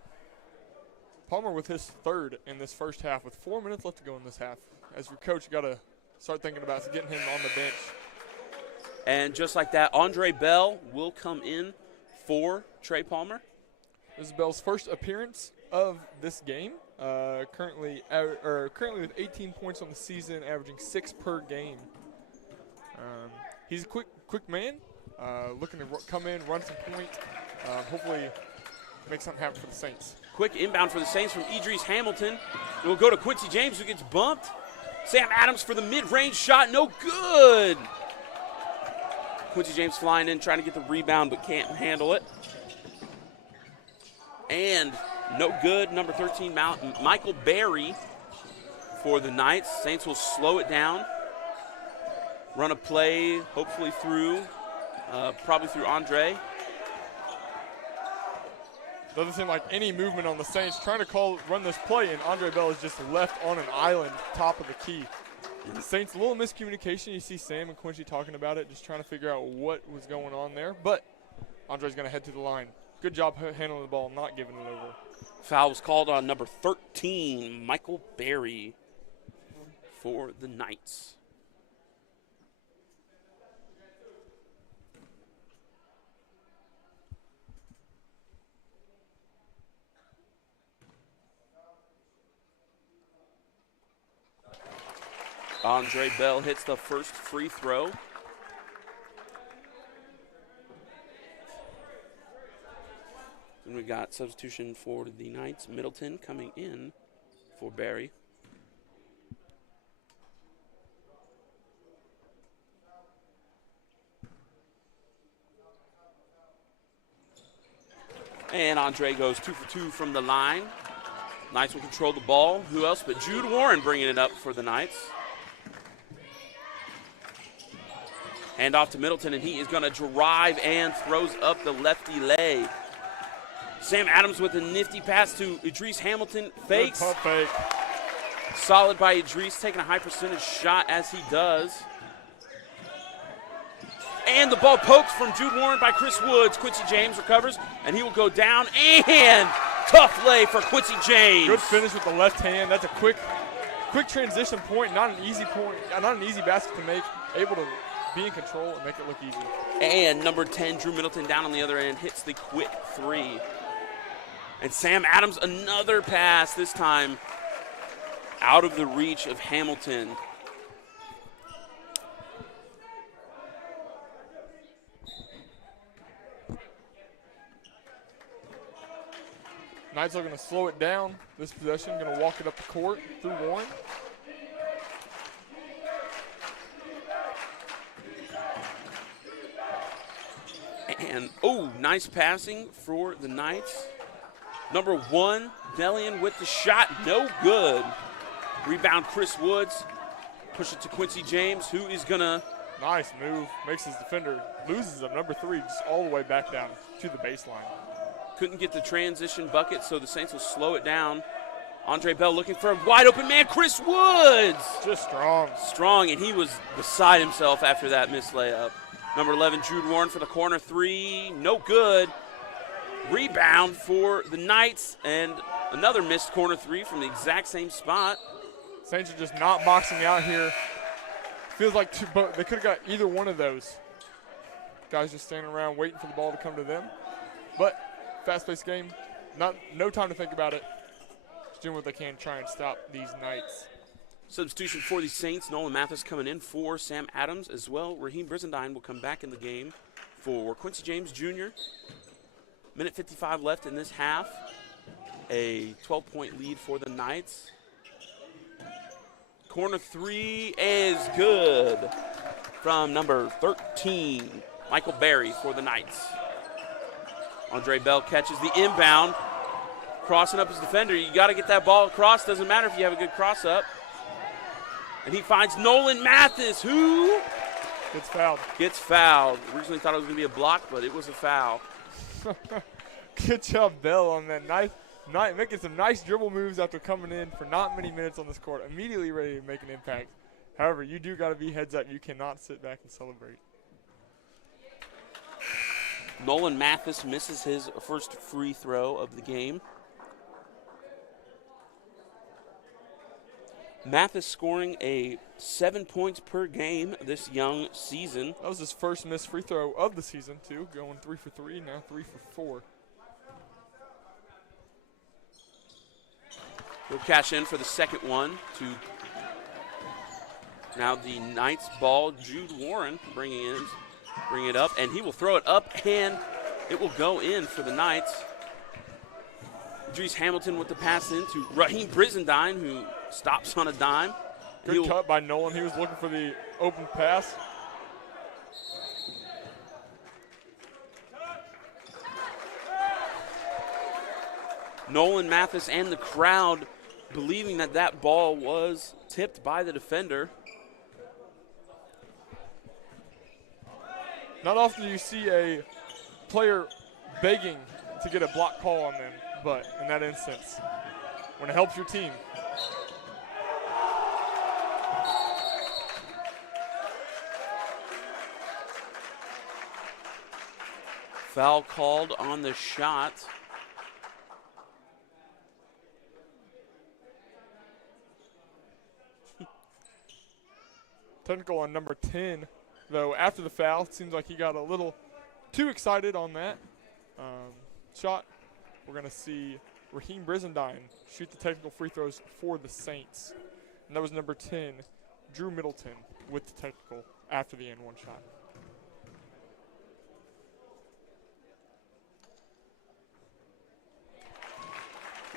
Palmer with his third in this first half with 4 minutes left to go in this half. As your coach, you got to start thinking about getting him on the bench. And just like that, Andre Bell will come in for Trey Palmer. This is Bell's first appearance of this game. Currently with 18 points on the season, averaging 6 per game. He's a quick man, looking to come in, run some point, hopefully make something happen for the Saints. Quick inbound for the Saints from Idris Hamilton. It will go to Quincy James, who gets bumped. Sam Adams for the mid-range shot, no good. Quincy James flying in, trying to get the rebound, but can't handle it. And no good, number 13, Michael Berry for the Knights. Saints will slow it down. Run a play, hopefully probably through Andre. Doesn't seem like any movement on the Saints. Trying to run this play, and Andre Bell is just left on an island, top of the key. The Saints, a little miscommunication. You see Sam and Quincy talking about it, just trying to figure out what was going on there. But Andre's going to head to the line. Good job handling the ball, not giving it over. Foul was called on number 13, Michael Berry, for the Knights. Andre Bell hits the first free throw. And we got substitution for the Knights. Middleton coming in for Barry. And Andre goes 2 for 2 from the line. Knights will control the ball. Who else but Jude Warren bringing it up for the Knights. Hand off to Middleton, and he is going to drive and throws up the lefty lay. Sam Adams with a nifty pass to Idris Hamilton. Fakes. Good pump fake. Solid by Idris, taking a high percentage shot as he does. And the ball poked from Jude Warren by Chris Woods. Quincy James recovers, and he will go down. And tough lay for Quincy James. Good finish with the left hand. That's a quick transition point. Not an easy point. Not an easy basket to make. Able to be in control and make it look easy. And number 10, Drew Middleton, down on the other end, hits the quick three. And Sam Adams, another pass, this time out of the reach of Hamilton. Knights are going to slow it down. This possession, going to walk it up the court through Warren. And, nice passing for the Knights. Number 1, Delian with the shot. No good. Rebound, Chris Woods. Push it to Quincy James, who is going to. Nice move. Makes his defender. Loses him. Number 3 just all the way back down to the baseline. Couldn't get the transition bucket, so the Saints will slow it down. Andre Bell looking for a wide open man. Chris Woods. Just strong. Strong, and he was beside himself after that missed layup. Number 11, Jude Warren for the corner 3. No good. Rebound for the Knights, and another missed corner 3 from the exact same spot. Saints are just not boxing out here. Feels like they could have got either one of those. Guys just standing around waiting for the ball to come to them. But fast-paced game, no time to think about it. Just doing what they can to try and stop these Knights. Substitution for the Saints, Nolan Mathis coming in for Sam Adams as well. Raheem Brizendine will come back in the game for Quincy James Jr. Minute 55 left in this half. A 12-point lead for the Knights. Corner 3 is good from number 13, Michael Berry for the Knights. Andre Bell catches the inbound, crossing up his defender. You got to get that ball across. Doesn't matter if you have a good cross up. And he finds Nolan Mathis, who gets fouled. Originally thought it was going to be a block, but it was a foul. Good job, Bell, on that making some nice dribble moves after coming in for not many minutes on this court. Immediately ready to make an impact. However, you do got to be heads up. You cannot sit back and celebrate. Nolan Mathis misses his first free throw of the game. Mathis scoring 7 points per game this young season. That was his first missed free throw of the season, too. Going 3 for 3, now 3 for 4. He'll cash in for the second one to now the Knights ball. Jude Warren bring it up, and he will throw it up, and it will go in for the Knights. Idris Hamilton with the pass in to Raheem Brizendine, who stops on a dime. Good cut by Nolan. He was looking for the open pass. Nolan Mathis and the crowd believing that ball was tipped by the defender. Not often do you see a player begging to get a block call on them, but in that instance, when it helps your team. Foul called on the shot. Technical on number 10, though after the foul, it seems like he got a little too excited on that shot. We're going to see Raheem Brizendine shoot the technical free throws for the Saints. And that was number 10, Drew Middleton, with the technical after the N1 shot.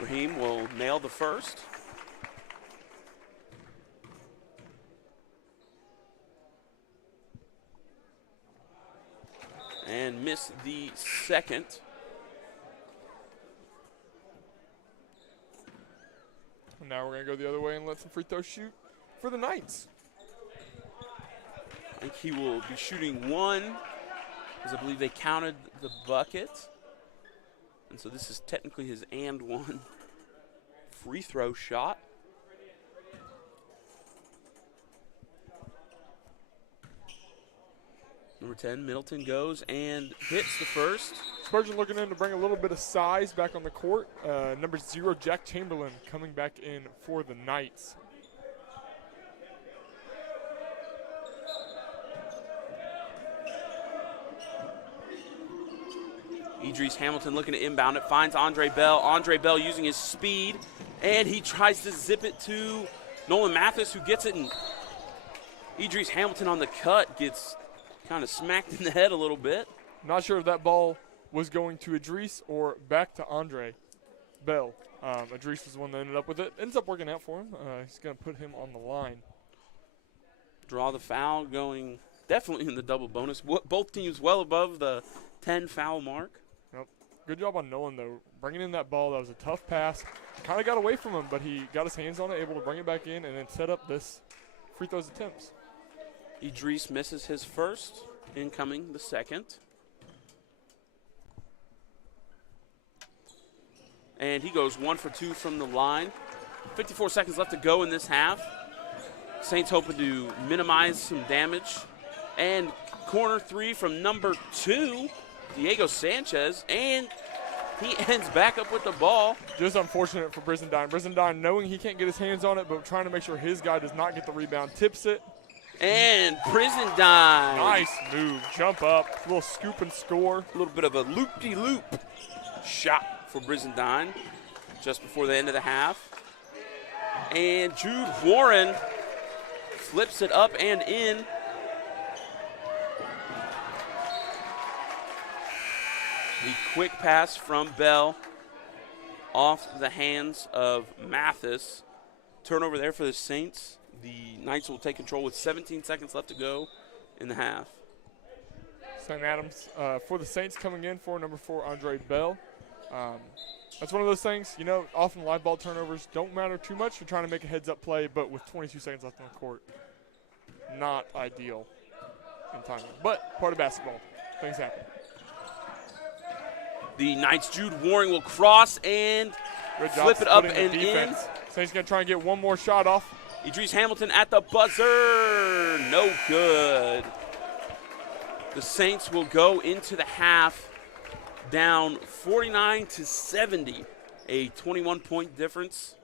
Raheem will nail the first. And miss the second. And now we're going to go the other way and let some free throws shoot for the Knights. I think he will be shooting one, because I believe they counted the bucket. And so this is technically his and one free throw shot. Number 10, Middleton goes and hits the first. Spurgeon looking in to bring a little bit of size back on the court. Number 0, Jack Chamberlain, coming back in for the Knights. Idris Hamilton looking to inbound it, finds Andre Bell. Andre Bell using his speed, and he tries to zip it to Nolan Mathis, who gets it, and Idris Hamilton on the cut gets kind of smacked in the head a little bit. Not sure if that ball was going to Idris or back to Andre Bell. Idris was the one that ended up with it. Ends up working out for him. He's going to put him on the line. Draw the foul, going definitely in the double bonus. Both teams well above the 10 foul mark. Yep. Good job on Nolan, though. Bringing in that ball, that was a tough pass. Kind of got away from him, but he got his hands on it, able to bring it back in, and then set up this free throws attempts. Idris misses his first, incoming the second. And he goes 1 for 2 from the line. 54 seconds left to go in this half. Saints hoping to minimize some damage. And corner 3 from number 2, Diego Sanchez. And he ends back up with the ball. Just unfortunate for Brizendine. Brizendine, knowing he can't get his hands on it, but trying to make sure his guy does not get the rebound, tips it. And Brizendine. Nice move. Jump up. A little scoop and score. A little bit of a loop-de-loop shot for Brizendine just before the end of the half. And Jude Warren flips it up and in. The quick pass from Bell off the hands of Mathis. Turnover there for the Saints. The Knights will take control with 17 seconds left to go in the half. Sam Adams for the Saints coming in for number 4, Andre Bell. That's one of those things, you know, often live ball turnovers don't matter too much. You're trying to make a heads-up play, but with 22 seconds left on the court, not ideal in timing. But part of basketball. Things happen. The Knights' Jude Warren will cross and Good job flip it up splitting and the defense. Saints going to try and get one more shot off. Idris Hamilton at the buzzer. No good. The Saints will go into the half down 49-70, a 21-point difference.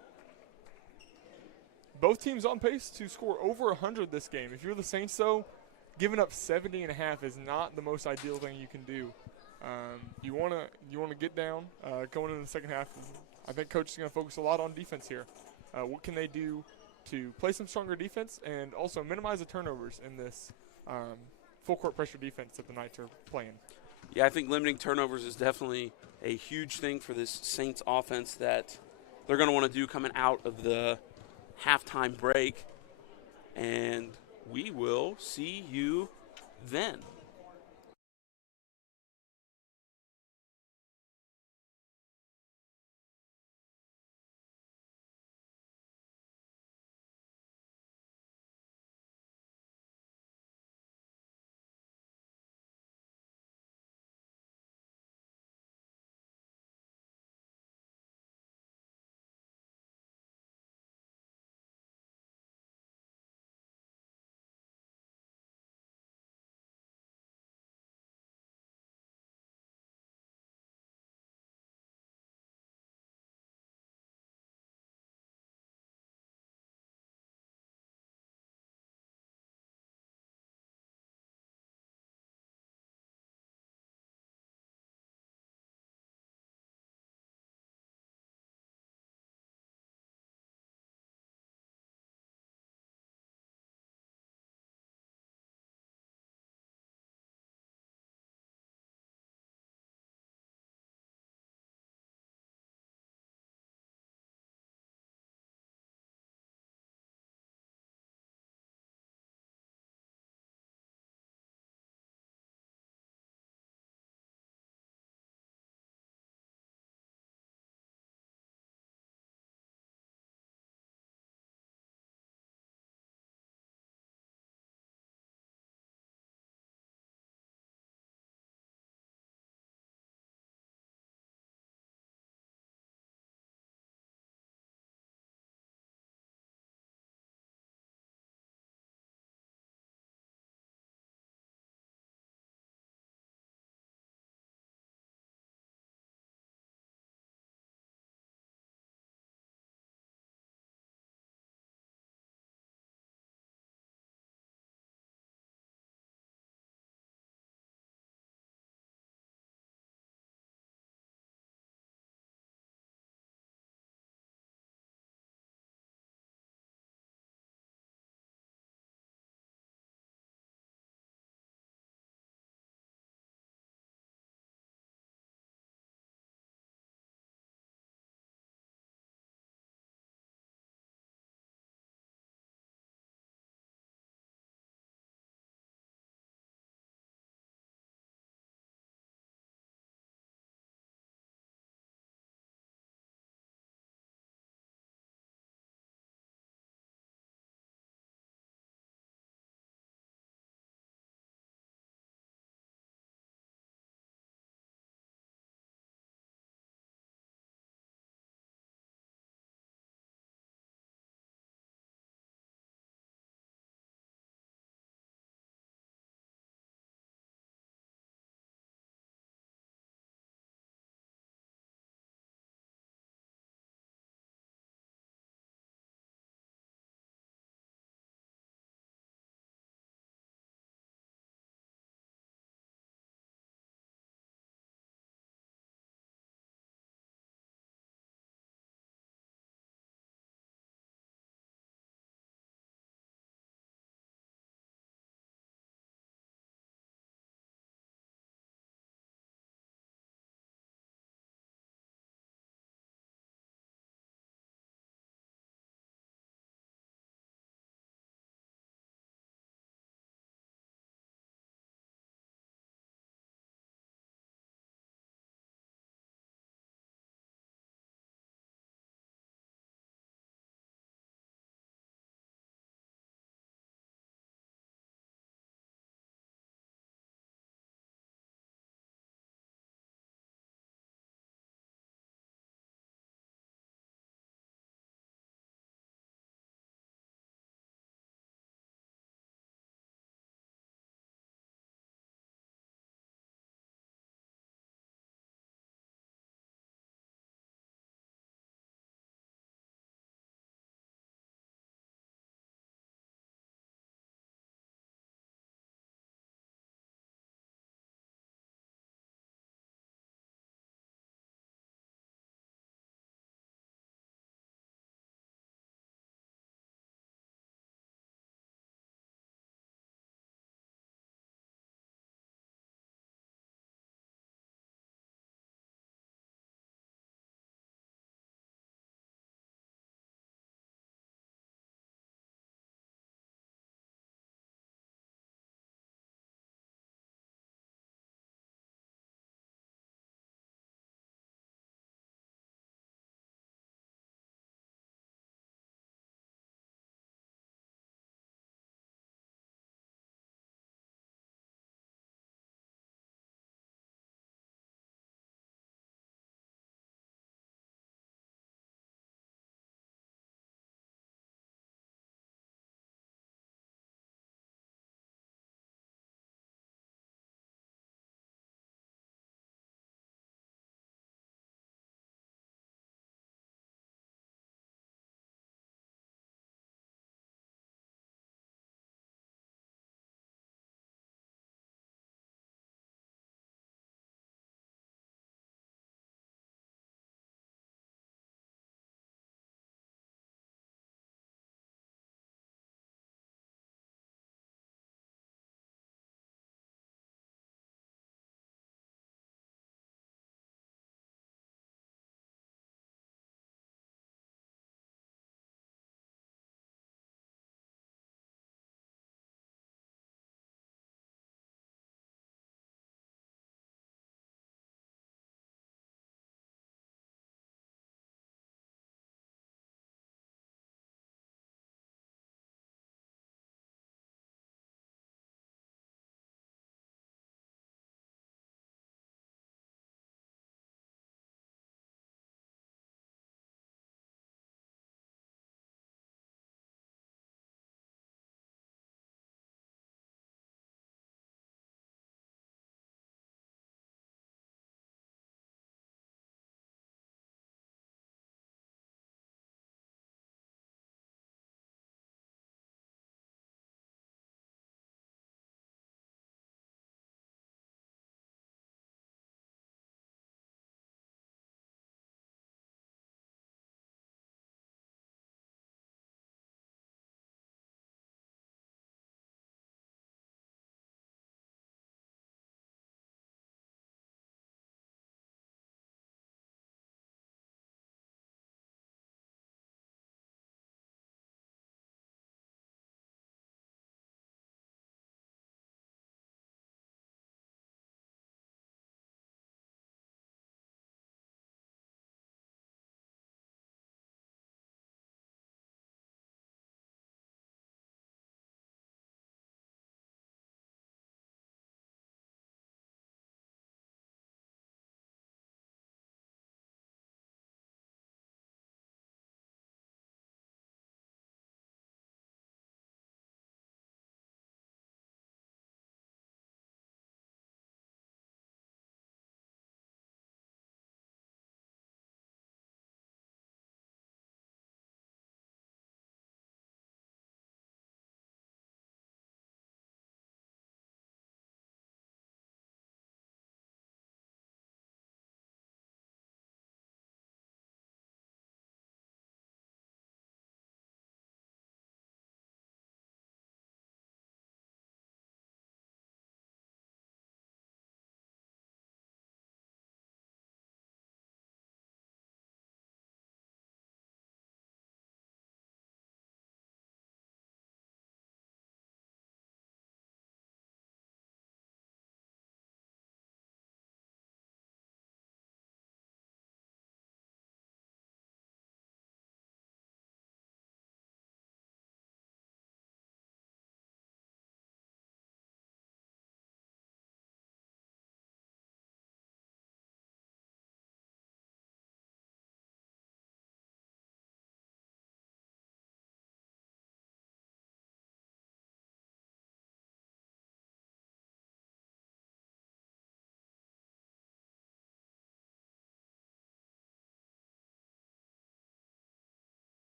Both teams on pace to score over 100 this game. If you're the Saints, though, giving up 70 and a half is not the most ideal thing you can do. You want to get down going into the second half. I think coach is going to focus a lot on defense here. What can they do to play some stronger defense and also minimize the turnovers in this full court pressure defense that the Knights are playing? Yeah, I think limiting turnovers is definitely a huge thing for this Saints offense that they're going to want to do coming out of the halftime break. And we will see you then.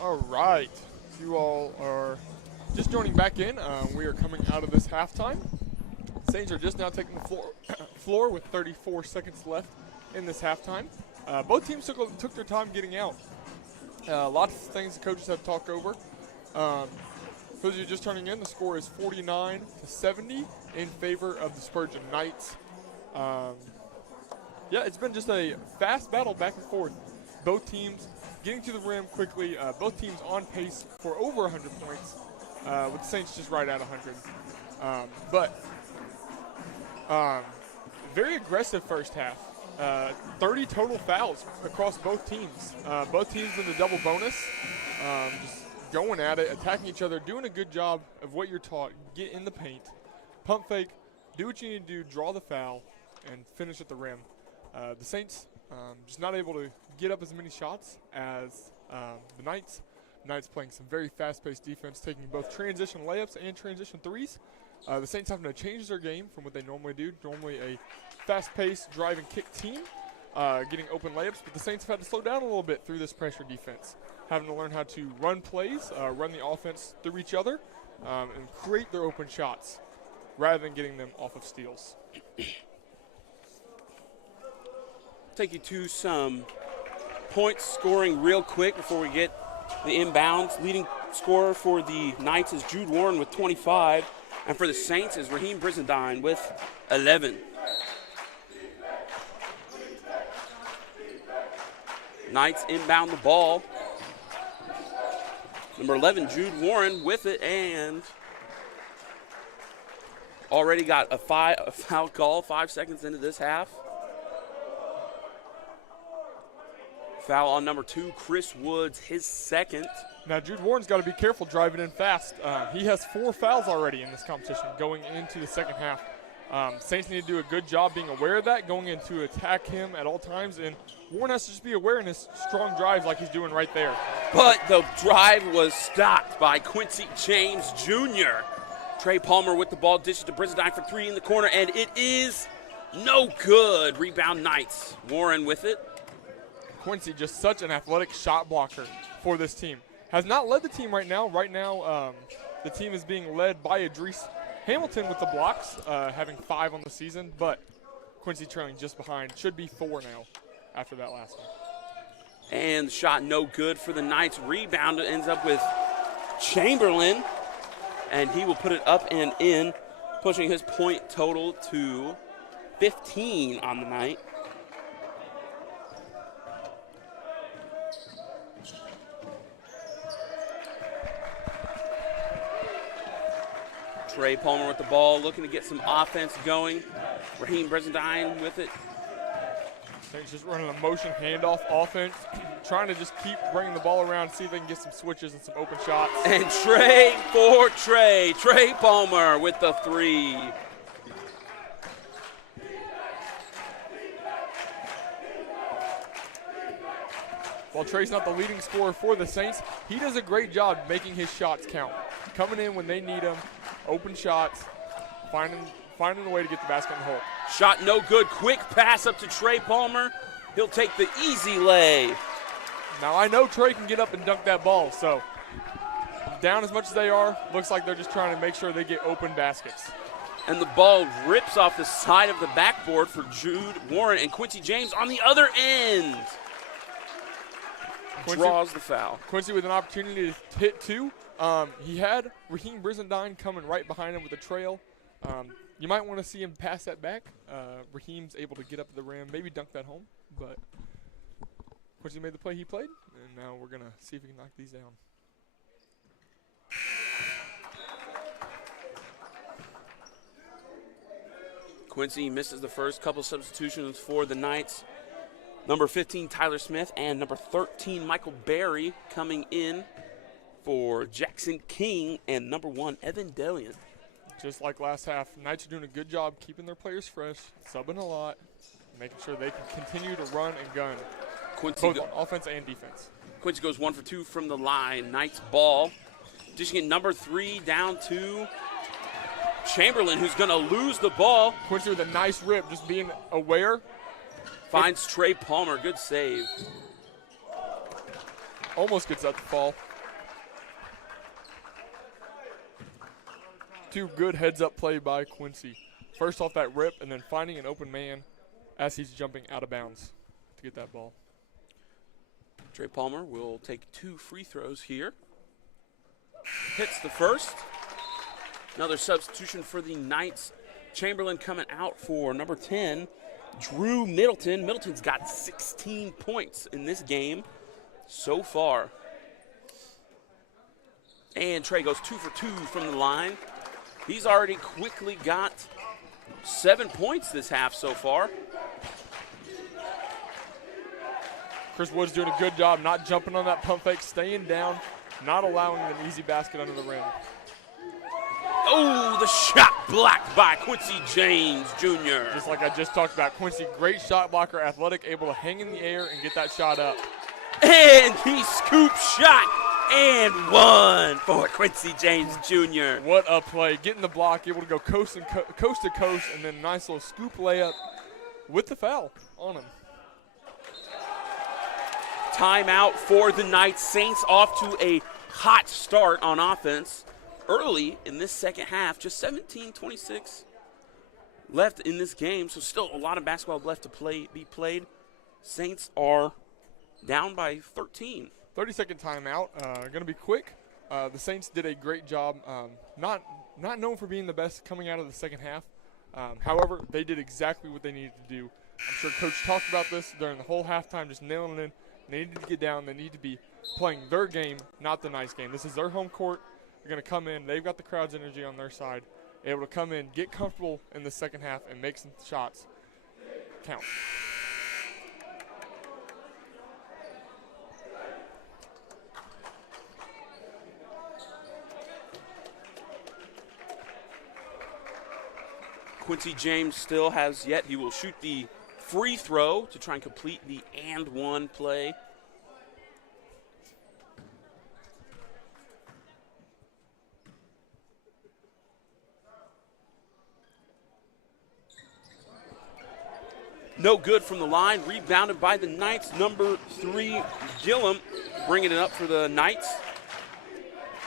All right. You all are just joining back in. We are coming out of this halftime. Saints are just now taking the floor with 34 seconds left in this halftime. Both teams took their time getting out. Lots of things the coaches have talked over. For those of you just turning in, the score is 49-70 in favor of the Spurgeon Knights. Yeah, it's been just a fast battle back and forth. Both teams getting to the rim quickly. Both teams on pace for over 100 points, with the Saints just right at 100. Very aggressive first half. 30 total fouls across both teams. Both teams in the double bonus, just going at it, attacking each other, doing a good job of what you're taught. Get in the paint, pump fake, do what you need to do, draw the foul, and finish at the rim. The Saints just not able to get up as many shots as the Knights. Knights playing some very fast-paced defense, taking both transition layups and transition threes. The Saints having to change their game from what they normally do. Normally a fast-paced drive and kick team, getting open layups, but the Saints have had to slow down a little bit through this pressure defense, having to learn how to run plays, run the offense through each other, and create their open shots rather than getting them off of steals. Take you to some points scoring real quick before we get the inbounds. Leading scorer for the Knights is Jude Warren with 25, and for the Saints is Raheem Brizendine with 11. Knights inbound the ball. Number 11, Jude Warren with it, and already got a foul call 5 seconds into this half. Foul on number 2, Chris Woods, his second. Now, Jude Warren's got to be careful driving in fast. He has 4 fouls already in this competition going into the second half. Saints need to do a good job being aware of that, going in to attack him at all times, and Warren has to just be aware in his strong drives like he's doing right there. But the drive was stopped by Quincy James Jr. Trey Palmer with the ball, dishes to Brizendine for 3 in the corner, and it is no good. Rebound Knights. Warren with it. Quincy, just such an athletic shot blocker for this team. Has not led the team right now. Right now, the team is being led by Idris Hamilton with the blocks, having 5 on the season, but Quincy trailing just behind. Should be 4 now after that last one. And shot no good for the Knights. Rebound ends up with Chamberlain, and he will put it up and in, pushing his point total to 15 on the night. Trey Palmer with the ball, looking to get some offense going. Raheem Brizendine with it. Saints just running a motion handoff offense, trying to just keep bringing the ball around, see if they can get some switches and some open shots. And Trey for Trey. Trey Palmer with the 3. While Trey's not the leading scorer for the Saints, he does a great job making his shots count. Coming in when they need him, open shots, finding a way to get the basket in the hole. Shot no good. Quick pass up to Trey Palmer. He'll take the easy lay. Now I know Trey can get up and dunk that ball, so down as much as they are, looks like they're just trying to make sure they get open baskets. And the ball rips off the side of the backboard for Jude Warren, and Quincy James on the other end draws the foul. Quincy with an opportunity to hit 2. He had Raheem Brizendine coming right behind him with a trail. You might want to see him pass that back. Raheem's able to get up to the rim, maybe dunk that home, but Quincy made the play he played, and now we're going to see if we can knock these down. Quincy misses the first couple substitutions for the Knights. Number 15, Tyler Smith, and number 13, Michael Berry coming in for Jackson King, and number 1, Evan Delian. Just like last half, Knights are doing a good job keeping their players fresh, subbing a lot, making sure they can continue to run and gun, both on offense and defense. Quincy goes 1 for 2 from the line. Knights ball. Dishing it number 3 down to Chamberlain, who's going to lose the ball. Quincy with a nice rip, just being aware. Finds Trey Palmer. Good save. Almost gets that to fall. Two good heads-up play by Quincy. First off that rip, and then finding an open man as he's jumping out of bounds to get that ball. Trey Palmer will take 2 free throws here. Hits the first. Another substitution for the Knights. Chamberlain coming out for number 10, Drew Middleton. Middleton's got 16 points in this game so far. And Trey goes 2 for 2 from the line. He's already quickly got 7 points this half so far. Chris Wood's doing a good job not jumping on that pump fake, staying down, not allowing an easy basket under the rim. Oh, the shot blocked by Quincy James Jr. Just like I just talked about, Quincy, great shot blocker, athletic, able to hang in the air and get that shot up. And he scoop shot and one for Quincy James Jr. What a play. Getting the block, able to go coast to coast, and then a nice little scoop layup with the foul on him. Timeout for the Knights. Saints off to a hot start on offense early in this second half. Just 17-26 left in this game, so still a lot of basketball left to be played. Saints are down by 13. 30-second timeout. Going to be quick. The Saints did a great job. Not known for being the best coming out of the second half. However, they did exactly what they needed to do. I'm sure Coach talked about this during the whole halftime, just nailing it in. They need to get down. They need to be playing their game, not the Knights game. This is their home court. They're going to come in. They've got the crowd's energy on their side. Able to come in, get comfortable in the second half, and make some shots count. Quincy James still has yet. He will shoot the free throw to try and complete the and one play. No good from the line. Rebounded by the Knights. Number 3, Gillum, bringing it up for the Knights.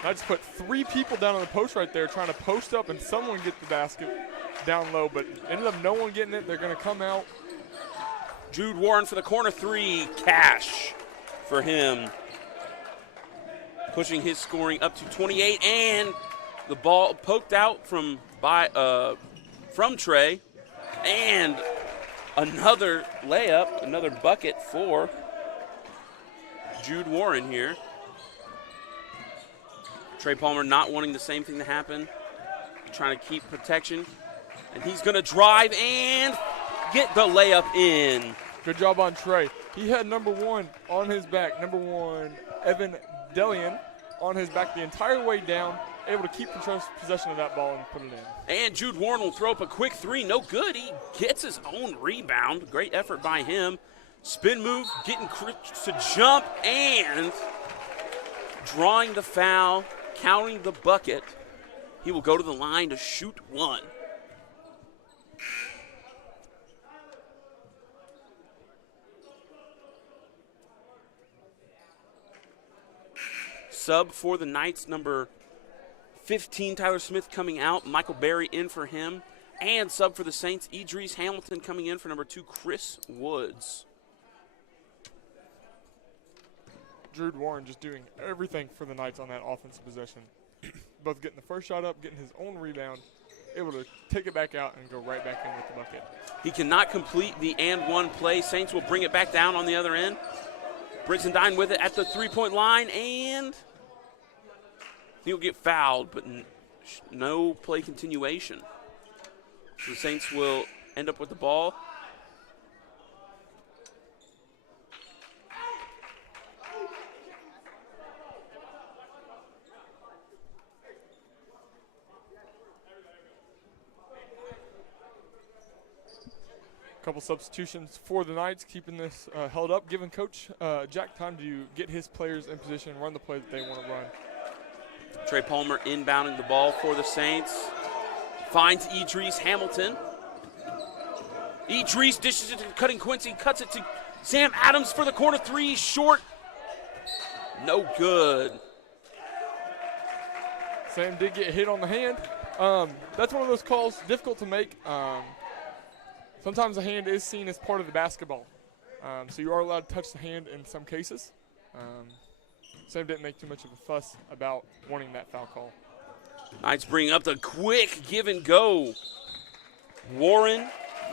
Knights put 3 people down on the post right there trying to post up and someone get the basket down low, but ended up no one getting it. They're going to come out. Jude Warren for the corner 3. Cash for him. Pushing his scoring up to 28, and the ball poked out from Trey, and another layup, another bucket for Jude Warren here. Trey Palmer not wanting the same thing to happen, trying to keep protection, and he's going to drive and get the layup in. Good job on Trey. He had number 1 on his back, number 1, Evan Delian, on his back the entire way down, able to keep possession of that ball and put it in. And Jude Warren will throw up a quick 3. No good. He gets his own rebound. Great effort by him. Spin move, getting Chris to jump, and drawing the foul, counting the bucket. He will go to the line to shoot 1. Sub for the Knights, number 15, Tyler Smith coming out. Michael Berry in for him. And sub for the Saints, Idris Hamilton coming in for number 2, Chris Woods. Jude Warren just doing everything for the Knights on that offensive possession. Both getting the first shot up, getting his own rebound, able to take it back out and go right back in with the bucket. He cannot complete the and one play. Saints will bring it back down on the other end. Briggsendine with it at the three-point line, and he'll get fouled, but no play continuation. So the Saints will end up with the ball. Couple substitutions for the Knights, keeping this held up, giving Coach Jack time to get his players in position and run the play that they want to run. Trey Palmer inbounding the ball for the Saints. Finds Idris Hamilton. Idris dishes it to Cutting Quincy, cuts it to Sam Adams for the corner 3, short. No good. Sam did get hit on the hand. That's one of those calls, difficult to make. Sometimes the hand is seen as part of the basketball. So you are allowed to touch the hand in some cases. Sam didn't make too much of a fuss about wanting that foul call. Knights bring up the quick give and go. Warren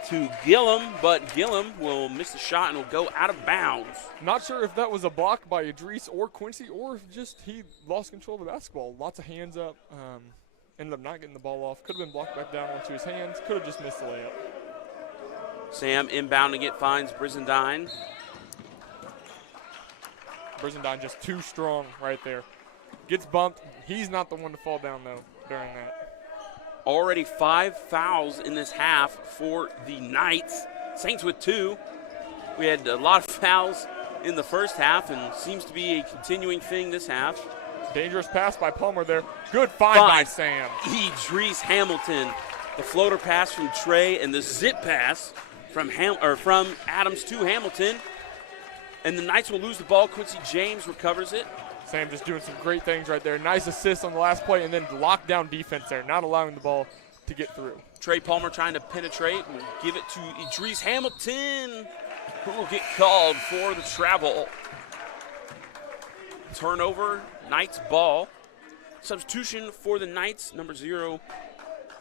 to Gillum, but Gillum will miss the shot and will go out of bounds. Not sure if that was a block by Idris or Quincy, or if just he lost control of the basketball. Lots of hands up. Ended up not getting the ball off. Could have been blocked back down onto his hands. Could have just missed the layup. Sam inbounding it, finds Brizendine. Brizendine just too strong right there. Gets bumped. He's not the one to fall down, though, during that. Already 5 fouls in this half for the Knights. Saints with 2. We had a lot of fouls in the first half, and seems to be a continuing thing this half. Dangerous pass by Palmer there. Good find by Sam. Idris Hamilton. The floater pass from Trey and the zip pass from Adams to Hamilton. And the Knights will lose the ball. Quincy James recovers it. Sam just doing some great things right there. Nice assist on the last play, and then lockdown defense there, not allowing the ball to get through. Trey Palmer trying to penetrate and give it to Idris Hamilton, who will get called for the travel. Turnover, Knights ball. Substitution for the Knights, number 0,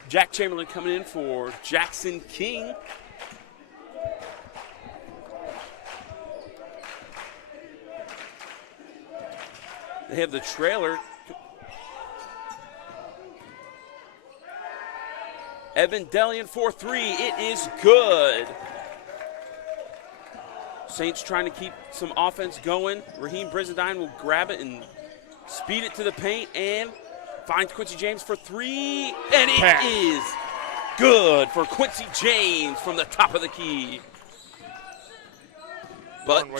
Jack Chamberlain coming in for Jackson King. They have the trailer. Evan Delian for 3. It is good. Saints trying to keep some offense going. Raheem Brizendine will grab it and speed it to the paint and finds Quincy James for 3. And it is good for Quincy James from the top of the key. But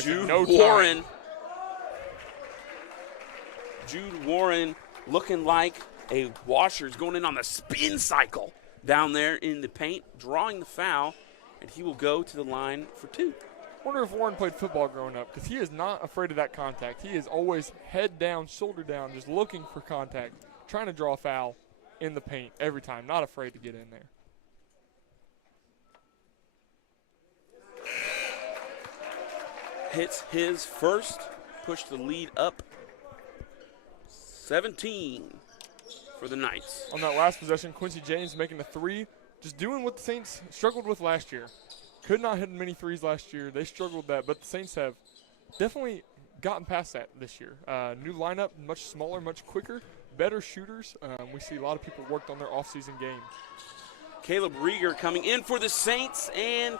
Jude Warren looking like a washer is going in on the spin cycle down there in the paint, drawing the foul, and he will go to the line for 2. Wonder if Warren played football growing up, because he is not afraid of that contact. He is always head down, shoulder down, just looking for contact, trying to draw a foul in the paint every time, not afraid to get in there. Hits his first, push the lead up 17 for the Knights. On that last possession, Quincy James making a 3, just doing what the Saints struggled with last year. Could not hit many threes last year. They struggled with that, but the Saints have definitely gotten past that this year. New lineup, much smaller, much quicker, better shooters. We see a lot of people worked on their offseason game. Caleb Rieger coming in for the Saints and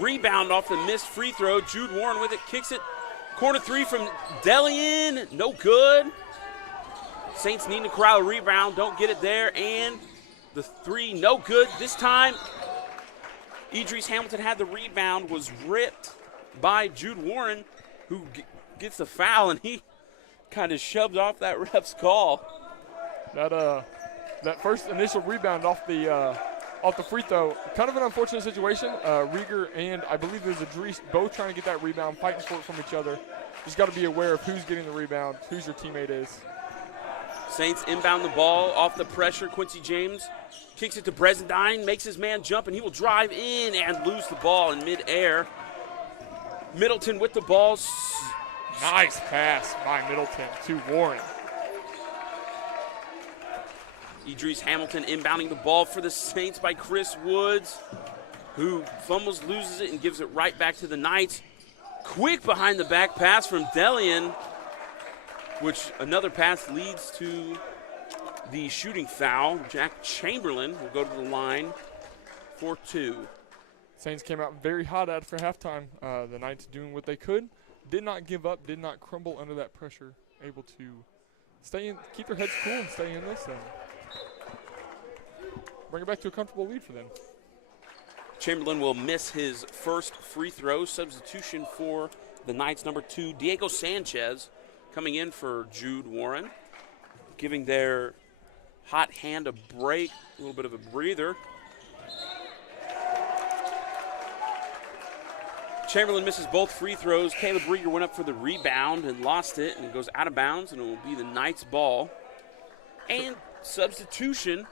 rebound off the missed free throw. Jude Warren with it, kicks it. Corner 3 from Delian, no good. Saints need to corral a rebound, don't get it there, and the 3, no good. This time, Idris Hamilton had the rebound, was ripped by Jude Warren, who gets the foul, and he kind of shoved off that ref's call. That first initial rebound off the free throw, kind of an unfortunate situation. Rieger and I believe there's Idris both trying to get that rebound, fighting for it from each other. Just got to be aware of who's getting the rebound, who's your teammate is. Saints inbound the ball off the pressure. Quincy James kicks it to Brizendine, makes his man jump, and he will drive in and lose the ball in midair. Middleton with the ball. Nice pass by Middleton to Warren. Idris Hamilton inbounding the ball for the Saints by Chris Woods, who fumbles, loses it, and gives it right back to the Knights. Quick behind the back pass from Delian, which another pass leads to the shooting foul. Jack Chamberlain will go to the line for 2. Saints came out very hot after halftime. The Knights doing what they could. Did not give up, did not crumble under that pressure. Able to stay in, keep their heads cool and stay in this and bring it back to a comfortable lead for them. Chamberlain will miss his first free throw. Substitution for the Knights, number 2, Diego Sanchez, coming in for Jude Warren, giving their hot hand a break, a little bit of a breather. Chamberlain misses both free throws. Caleb Rieger went up for the rebound and lost it, and it goes out of bounds, and it will be the Knights' ball. And substitution,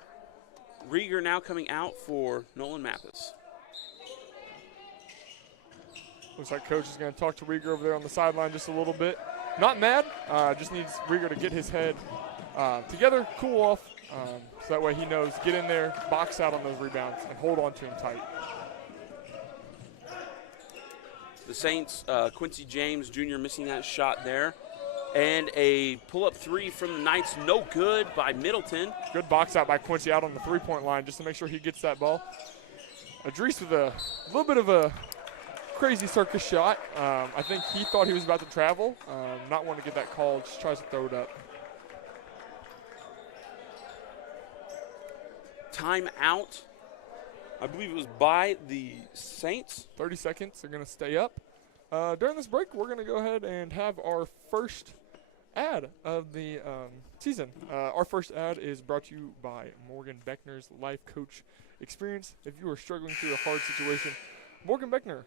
Rieger now coming out for Nolan Mathis. Looks like Coach is going to talk to Rieger over there on the sideline just a little bit. Not mad, just needs Rieger to get his head together, cool off, so that way he knows, get in there, box out on those rebounds, and hold on to him tight. The Saints, Quincy James Jr. missing that shot there. And a pull-up three from the Knights, no good by Middleton. Good box out by Quincy out on the three-point line just to make sure he gets that ball. Idris with a little bit of a crazy circus shot. I think he thought he was about to travel, not wanting to get that call, just tries to throw it up. Timeout, I believe it was by the Saints. 30 seconds, they're going to stay up. During this break, we're going to go ahead and have our first ad of the season. Our first ad is brought to you by Morgan Beckner's Life Coach Experience. If you are struggling through a hard situation, Morgan Beckner,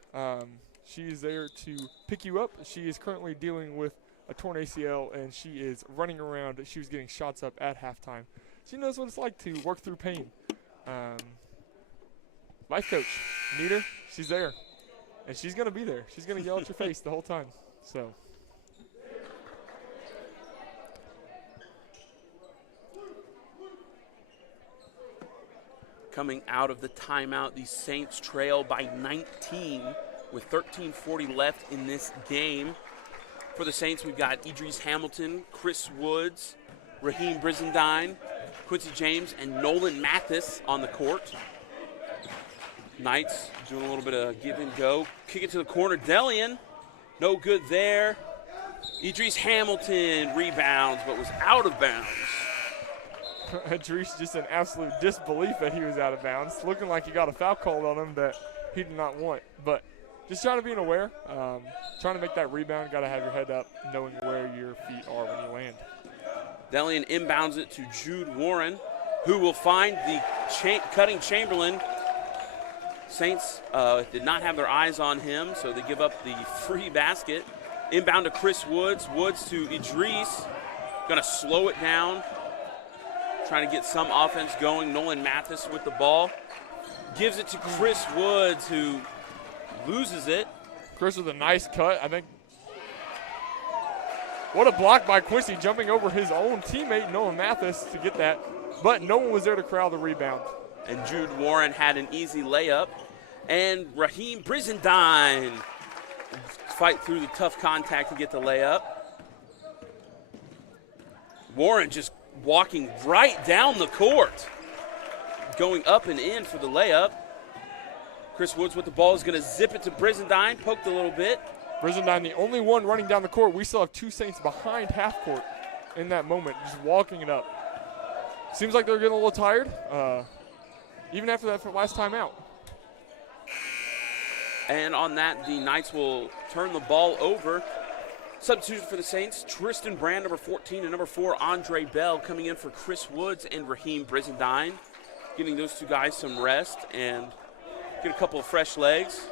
she is there to pick you up. She is currently dealing with a torn ACL, and she is running around. She was getting shots up at halftime. She knows what it's like to work through pain. Life coach, need her? She's there. And she's going to be there. She's going to yell at your face the whole time. So. Coming out of the timeout, the Saints trail by 19 with 13:40 left in this game. For the Saints, we've got Idris Hamilton, Chris Woods, Raheem Brizendine, Quincy James, and Nolan Mathis on the court. Knights doing a little bit of give and go. Kick it to the corner. Delian, no good there. Idris Hamilton rebounds, but was out of bounds. Idris just in absolute disbelief that he was out of bounds, looking like he got a foul called on him that he did not want. But just trying to be aware, trying to make that rebound, got to have your head up, knowing where your feet are when you land. Delian inbounds it to Jude Warren, who will find the cutting Chamberlain. Saints did not have their eyes on him, so they give up the free basket. Inbound to Chris Woods. Woods to Idris. Going to slow it down. Trying to get some offense going. Nolan Mathis with the ball. Gives it to Chris Woods, who loses it. Chris with a nice cut, I think. What a block by Quincy, jumping over his own teammate, Nolan Mathis, to get that. But no one was there to corral the rebound. And Jude Warren had an easy layup. And Raheem Brizendine fight through the tough contact to get the layup. Warren just walking right down the court, going up and in for the layup. Chris Woods with the ball is going to zip it to Brizendine, poked a little bit. Brizendine, the only one running down the court. We still have two Saints behind half court in that moment, just walking it up. Seems like they're getting a little tired, even after that last timeout. And on that, the Knights will turn the ball over. Substitution for the Saints, Tristan Brand, number 14, and number 4, Andre Bell, coming in for Chris Woods and Raheem Brizendine, giving those two guys some rest and get a couple of fresh legs.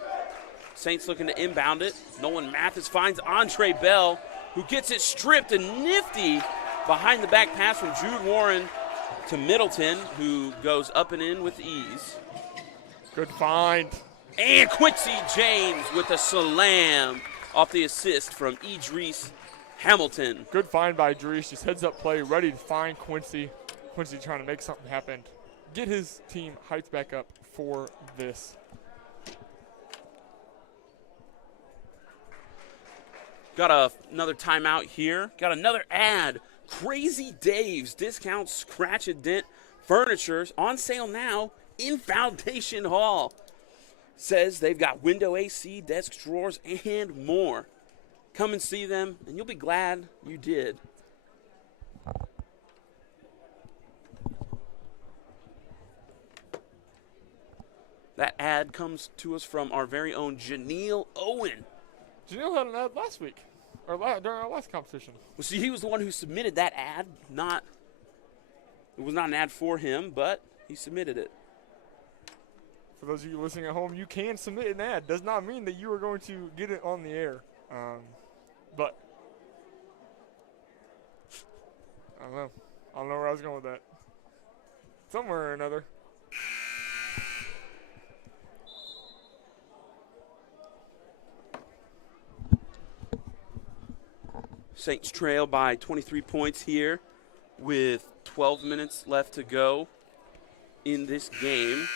Saints looking to inbound it. Nolan Mathis finds Andre Bell, who gets it stripped and nifty behind the back pass from Jude Warren to Middleton, who goes up and in with ease. Good find. And Quincy James with a slam off the assist from Idris Hamilton. Good find by Idris, just heads up play, ready to find Quincy. Quincy trying to make something happen. Get his team hyped back up for this. Got another timeout here. Got another ad. Crazy Dave's Discount Scratch and Dent Furniture's on sale now in Foundation Hall. Says they've got window AC, desk drawers, and more. Come and see them, and you'll be glad you did. That ad comes to us from our very own Janelle Owen. Janelle had an ad last week, or during our last competition. Well, see, he was the one who submitted that ad. It was not an ad for him, but he submitted it. for those of you listening at home, you can submit an ad. Does not mean that you are going to get it on the air. But I don't know. I don't know where I was going with that. Somewhere or another. Saints trail by 23 points here with 12 minutes left to go in this game.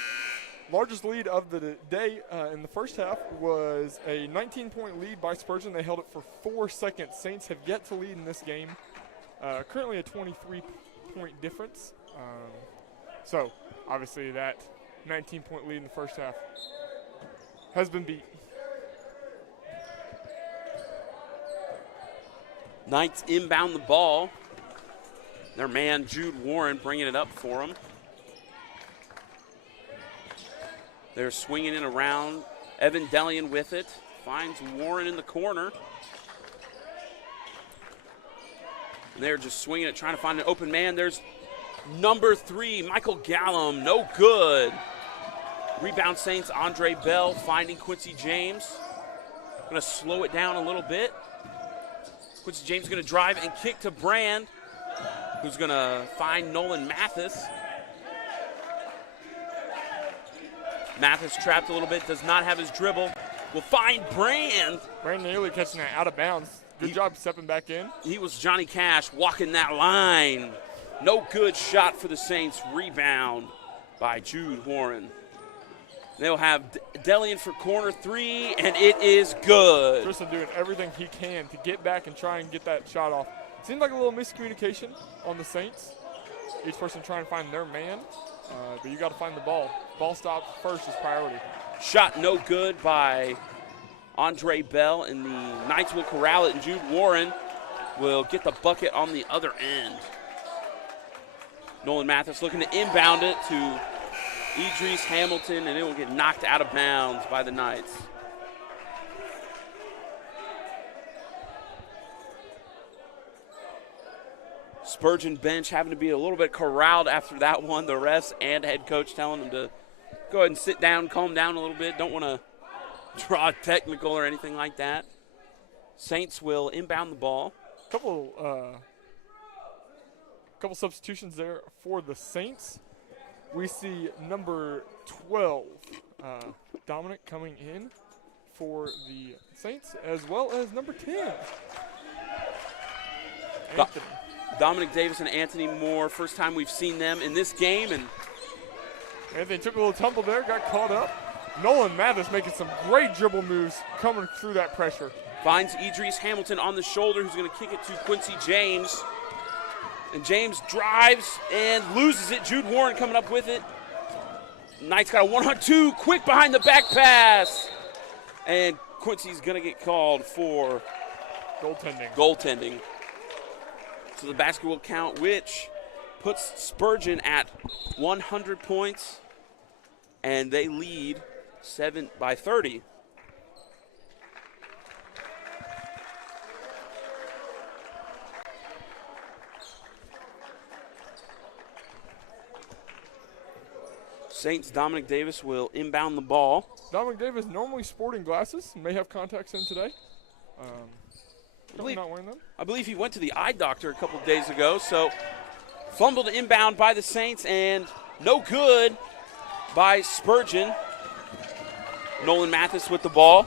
Largest lead of the day in the first half was a 19-point lead by Spurgeon. They held it for 4 seconds. Saints have yet to lead in this game. Currently a 23-point difference. So, obviously, that 19-point lead in the first half has been beat. Knights inbound the ball. Their man, Jude Warren, bringing it up for them. They're swinging it around. Evan Delian with it. Finds Warren in the corner. And they're just swinging it, trying to find an open man. There's number 3, Michael Gallum. No good. Rebound Saints, Andre Bell finding Quincy James. Going to slow it down a little bit. Quincy James going to drive and kick to Brand, who's going to find Nolan Mathis. Mathis trapped a little bit, does not have his dribble. Will find Brand. Brand nearly catching that out of bounds. Good job stepping back in. He was Johnny Cash walking that line. No good shot for the Saints. Rebound by Jude Warren. They'll have Delian for corner 3, and it is good. Tristan doing everything he can to get back and try and get that shot off. Seemed like a little miscommunication on the Saints. Each person trying to find their man, but you got to find the ball. Ball stop first is priority. Shot no good by Andre Bell, and the Knights will corral it, and Jude Warren will get the bucket on the other end. Nolan Mathis looking to inbound it to Idris Hamilton, and it will get knocked out of bounds by the Knights. Spurgeon bench having to be a little bit corralled after that one. The refs and head coach telling them to go ahead and sit down, calm down a little bit. Don't want to draw a technical or anything like that. Saints will inbound the ball. Couple substitutions there for the Saints. We see number 12, Dominic, coming in for the Saints, as well as number 10, Anthony. Dominic Davis and Anthony Moore, first time we've seen them in this game. And Anthony took a little tumble there, got caught up. Nolan Mathis making some great dribble moves coming through that pressure. Finds Idris Hamilton on the shoulder, who's going to kick it to Quincy James. And James drives and loses it. Jude Warren coming up with it. Knights got a 1-on-2, quick behind the back pass. And Quincy's going to get called for goaltending. So the basket will count, which puts Spurgeon at 100 points. And they lead 7 by 30. Saints' Dominic Davis will inbound the ball. Dominic Davis normally sporting glasses, may have contacts in today. Not wearing them. I believe he went to the eye doctor a couple of days ago. So fumbled inbound by the Saints and no good by Spurgeon. Nolan Mathis with the ball.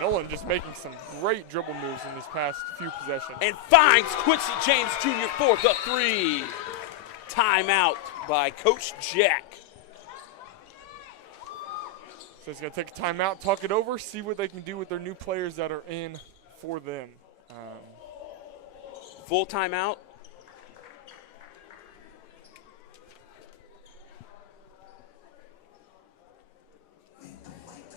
Nolan just making some great dribble moves in these past few possessions. And finds Quincy James Jr. for the 3. Timeout by Coach Jack. So he's going to take a timeout, talk it over, see what they can do with their new players that are in for them. Full timeout.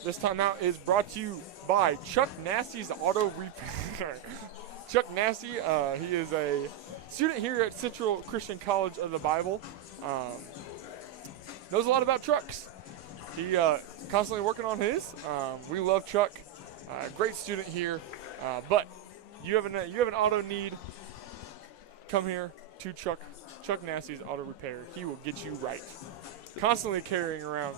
This timeout is brought to you by Chuck Nasty's Auto Repair. Chuck Nasty, he is a student here at Central Christian College of the Bible. Knows a lot about trucks. He constantly working on his. We love Chuck. Great student here. But you have an auto need, come here to Chuck Nasty's Auto Repair. He will get you right. Constantly carrying around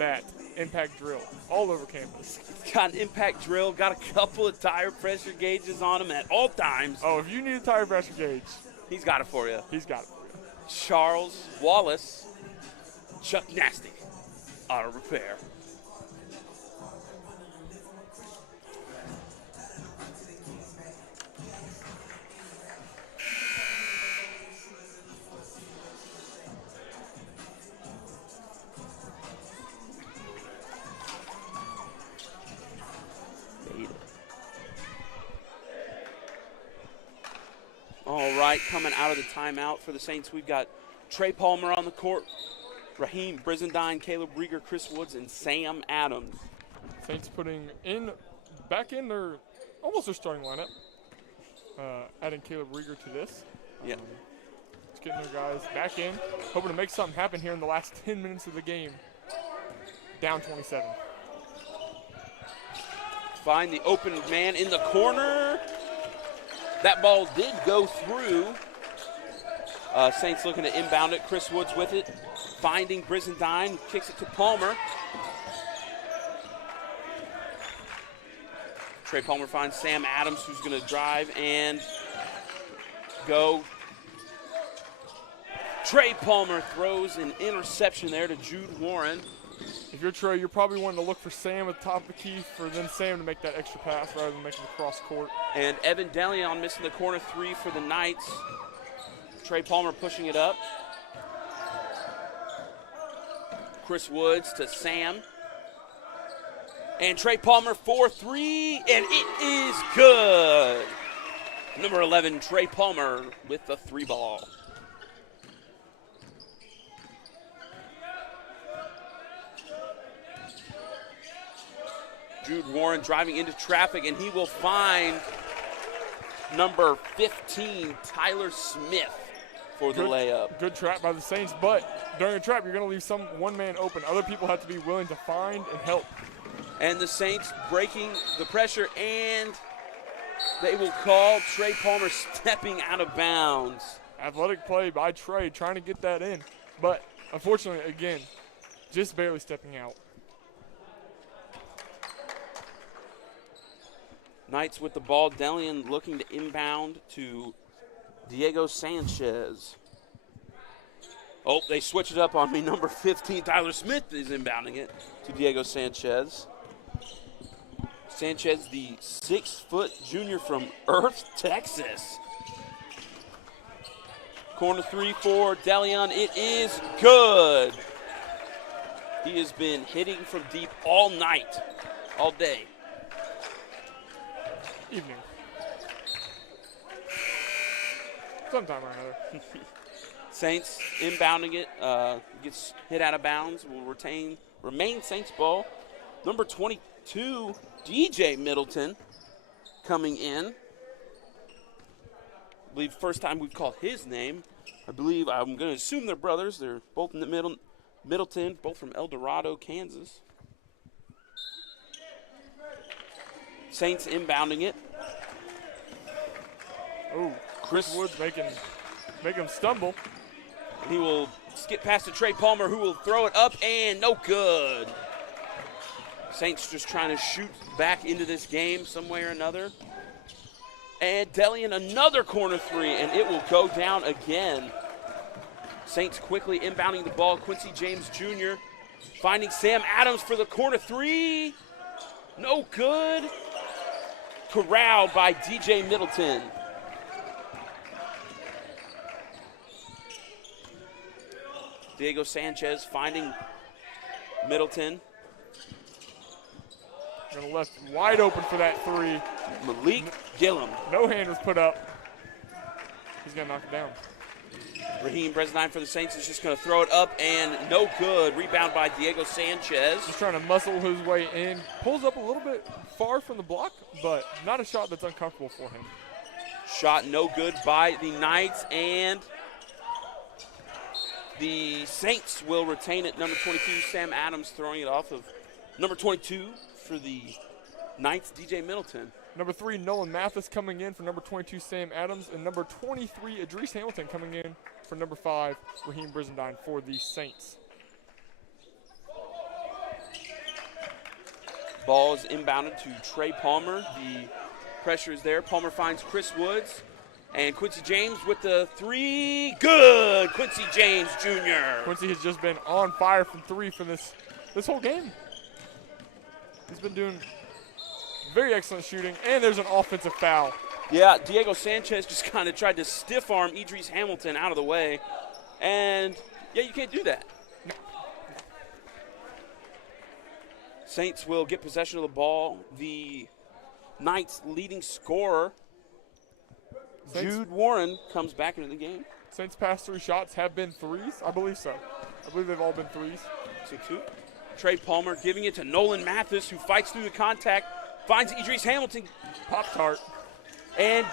that impact drill all over campus. Got an impact drill, got a couple of tire pressure gauges on him at all times. Oh, if you need a tire pressure gauge, He's got it for you. he's got it for you. Charles Wallace, Chuck Nasty, Auto Repair. All right, coming out of the timeout for the Saints, we've got Trey Palmer on the court, Raheem Brizendine, Caleb Rieger, Chris Woods, and Sam Adams. Saints putting back in their almost their starting lineup. Adding Caleb Rieger to this. Yeah. Just getting their guys back in, hoping to make something happen here in the last 10 minutes of the game. Down 27. Find the open man in the corner. That ball did go through. Saints looking to inbound it. Chris Woods with it. Finding Brizendine. Kicks it to Palmer. Trey Palmer finds Sam Adams, who's going to drive and go. Trey Palmer throws an interception there to Jude Warren. If you're Trey, you're probably wanting to look for Sam at the top of the key for then Sam to make that extra pass rather than making the cross court. And Evan Deleon missing the corner three for the Knights. Trey Palmer pushing it up. Chris Woods to Sam. And Trey Palmer 4-3, and it is good. Number 11, Trey Palmer with the 3-ball. Jude Warren driving into traffic, and he will find number 15, Tyler Smith, for the layup. Good trap by the Saints, but during a trap, you're going to leave one man open. Other people have to be willing to find and help. And the Saints breaking the pressure, and they will call Trey Palmer stepping out of bounds. Athletic play by Trey, trying to get that in. But unfortunately, again, just barely stepping out. Knights with the ball. Delian looking to inbound to Diego Sanchez. Oh, they switch it up on me. Number 15, Tyler Smith is inbounding it to Diego Sanchez. Sanchez, the 6-foot junior from Earth, Texas. Corner three for Delion. It is good. He has been hitting from deep all night, all day. Evening. Sometime or another. Saints inbounding it. Gets hit out of bounds. Will remain Saints ball. Number 22, DJ Middleton, coming in. I believe first time we've called his name. I'm going to assume they're brothers. They're both in the Middleton, both from El Dorado, Kansas. Saints inbounding it. Oh, Chris Woods make him stumble. He will skip past to Trey Palmer, who will throw it up, and no good. Saints just trying to shoot back into this game some way or another. And Delian another corner three, and it will go down again. Saints quickly inbounding the ball. Quincy James Jr. finding Sam Adams for the corner three. No good. Corralled by DJ Middleton. Diego Sanchez finding Middleton. Gonna left wide open for that three. Malik Gillum. No hand was put up. He's gonna knock it down. Raheem Brizendine for the Saints is just gonna throw it up and no good. Rebound by Diego Sanchez. Just trying to muscle his way in. Pulls up a little bit far from the block, but not a shot that's uncomfortable for him. Shot no good by the Knights, and the Saints will retain it. Number 22, Sam Adams throwing it off of number 22 for the Knights, DJ Middleton. Number 3, Nolan Mathis coming in for number 22, Sam Adams. And number 23, Idris Hamilton coming in for number 5, Raheem Brizendine for the Saints. Ball is inbounded to Trey Palmer. The pressure is there. Palmer finds Chris Woods. And Quincy James with the three. Good! Quincy James Jr. Quincy has just been on fire from three for this whole game. He's been doing very excellent shooting, and there's an offensive foul. Yeah, Diego Sanchez just kind of tried to stiff arm Idris Hamilton out of the way. And, yeah, you can't do that. Saints will get possession of the ball. The Knights' leading scorer, Jude Warren, comes back into the game. Saints' past 3 shots have been threes. I believe so. I believe they've all been threes. 6-2. Trey Palmer giving it to Nolan Mathis, who fights through the contact, finds Idris Hamilton. Pop-Tart. And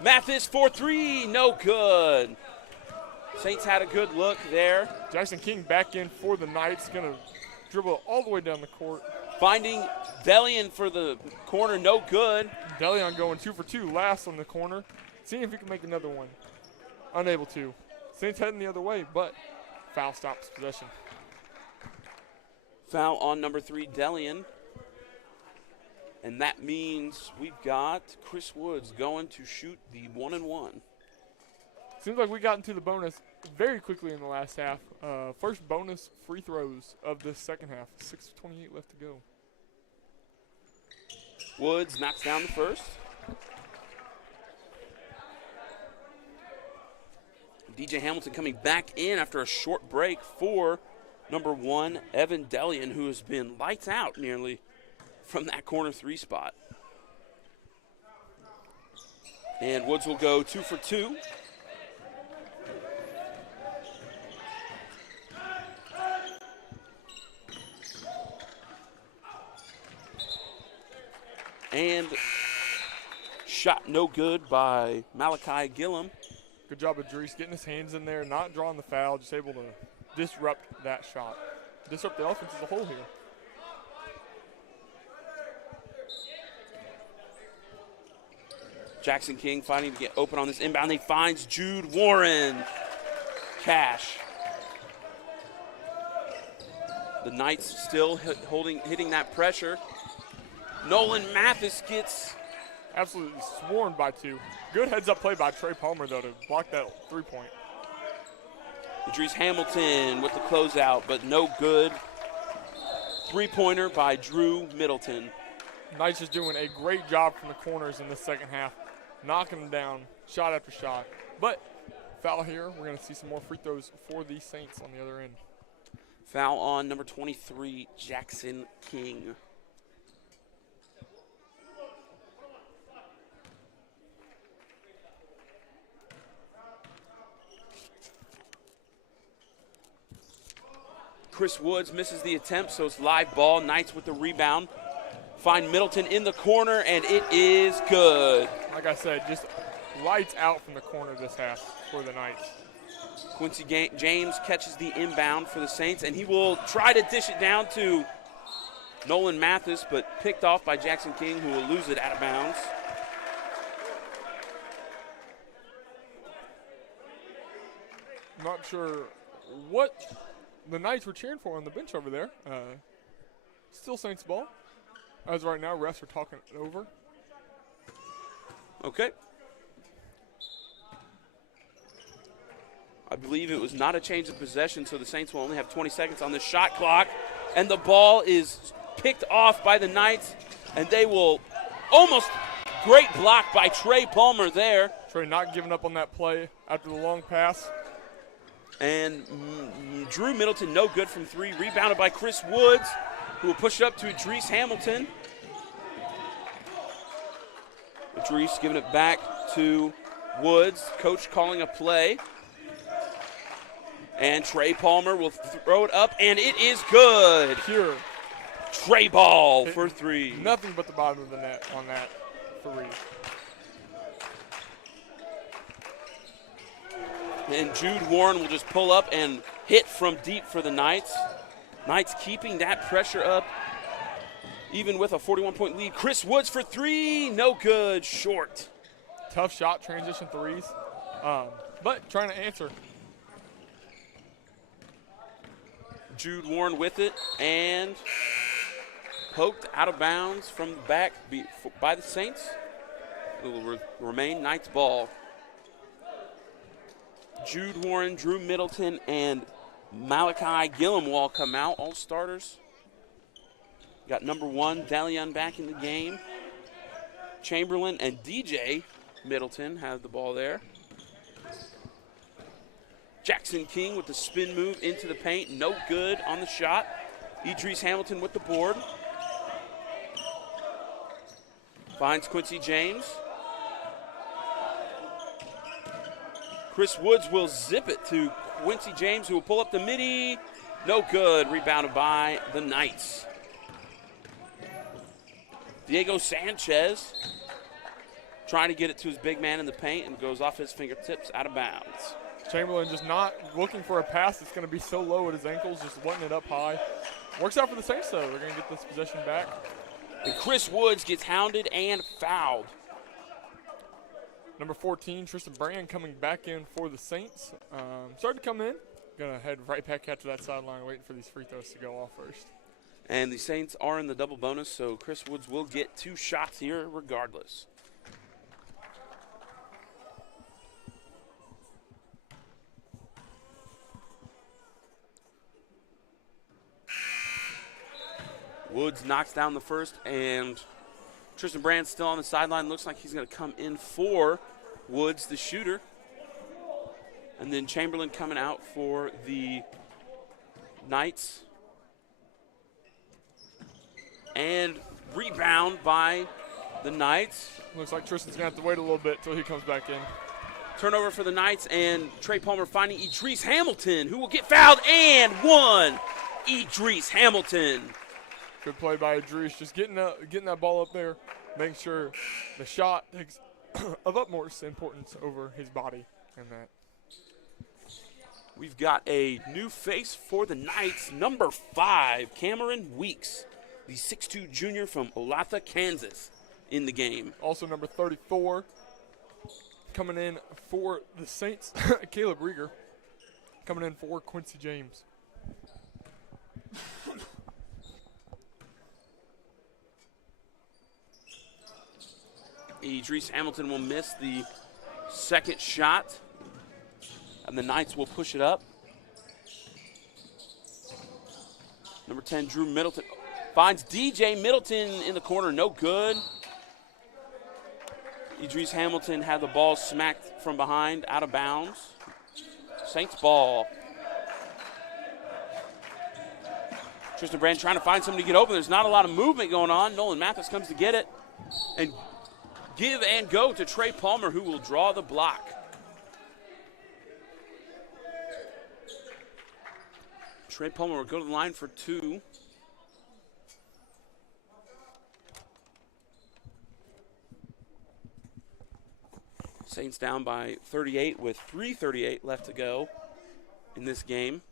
Mathis for 3, no good. Saints had a good look there. Jackson King back in for the Knights, going to dribble all the way down the court. Finding Delian for the corner, no good. Delian going 2 for 2, last on the corner. Seeing if he can make another one. Unable to. Saints heading the other way, but foul stops possession. Foul on number 3, Delian. And that means we've got Chris Woods going to shoot the 1-and-1. Seems like we got into the bonus very quickly in the last half. First bonus free throws of this second half. 6:28 left to go. Woods knocks down the first. DJ Hamilton coming back in after a short break for number 1, Evan Delian, who has been lights out nearly from that corner 3 spot. And Woods will go 2 for 2. And shot no good by Malachi Gillum. Good job of Dries getting his hands in there, not drawing the foul, just able to disrupt that shot. Disrupt the offense as a whole here. Jackson King fighting to get open on this inbound. He finds Jude Warren. Cash. The Knights still hitting that pressure. Nolan Mathis gets absolutely swarmed by 2. Good heads-up play by Trey Palmer, though, to block that 3-point. Idris Hamilton with the closeout, but no good. 3-pointer by Drew Middleton. Knights is doing a great job from the corners in the second half, knocking them down shot after shot. But foul here. We're going to see some more free throws for the Saints on the other end. Foul on number 23, Jackson King. Chris Woods misses the attempt, so it's live ball. Knights with the rebound. Find Middleton in the corner, and it is good. Like I said, just lights out from the corner this half for the Knights. Quincy James catches the inbound for the Saints, and he will try to dish it down to Nolan Mathis, but picked off by Jackson King, who will lose it out of bounds. Not sure what the Knights were cheering for on the bench over there. Still Saints ball. As right now, refs are talking it over. Okay. I believe it was not a change of possession, so the Saints will only have 20 seconds on the shot clock. And the ball is picked off by the Knights, and they will almost great block by Trey Palmer there. Trey not giving up on that play after the long pass. And Drew Middleton, no good from 3. Rebounded by Chris Woods, who will push it up to Idris Hamilton. Idris giving it back to Woods. Coach calling a play. And Trey Palmer will throw it up, and it is good. Pure. Trey ball for 3. Nothing but the bottom of the net on that 3. And Jude Warren will just pull up and hit from deep for the Knights. Knights keeping that pressure up, even with a 41-point lead. Chris Woods for 3, no good, short. Tough shot, transition 3s, but trying to answer. Jude Warren with it, and poked out of bounds from the back by the Saints. It will remain Knights ball. Jude Warren, Drew Middleton, and Malachi Gillimwall come out, all starters. Got number 1, Dalian back in the game. Chamberlain and DJ Middleton have the ball there. Jackson King with the spin move into the paint. No good on the shot. Idris Hamilton with the board. Finds Quincy James. Chris Woods will zip it to Quincy James, who will pull up the midi. No good. Rebounded by the Knights. Diego Sanchez trying to get it to his big man in the paint and goes off his fingertips out of bounds. Chamberlain just not looking for a pass that's going to be so low at his ankles, just letting it up high. Works out for the Saints, though. They're going to get this possession back. And Chris Woods gets hounded and fouled. Number 14, Tristan Brand coming back in for the Saints. Started to come in. Going to head right back out to that sideline, waiting for these free throws to go off first. And the Saints are in the double bonus, so Chris Woods will get 2 shots here regardless. Woods knocks down the first, and Tristan Brand still on the sideline. Looks like he's going to come in for Woods, the shooter. And then Chamberlain coming out for the Knights. And rebound by the Knights. Looks like Tristan's going to have to wait a little bit until he comes back in. Turnover for the Knights, and Trey Palmer finding Idris Hamilton, who will get fouled, and 1. Idris Hamilton. Good play by Idris, just getting that ball up there, making sure the shot takes of utmost importance over his body and that. We've got a new face for the Knights, number 5, Cameron Weeks, the 6'2 junior from Olathe, Kansas, in the game. Also number 34, coming in for the Saints, Caleb Rieger, coming in for Quincy James. Idris Hamilton will miss the second shot, and the Knights will push it up. Number 10, Drew Middleton, finds DJ Middleton in the corner, no good. Idris Hamilton had the ball smacked from behind, out of bounds. Saints ball. Tristan Brand trying to find somebody to get open. There's not a lot of movement going on. Nolan Mathis comes to get it. And give and go to Trey Palmer, who will draw the block. Trey Palmer will go to the line for 2. Saints down by 38 with 3:38 left to go in this game.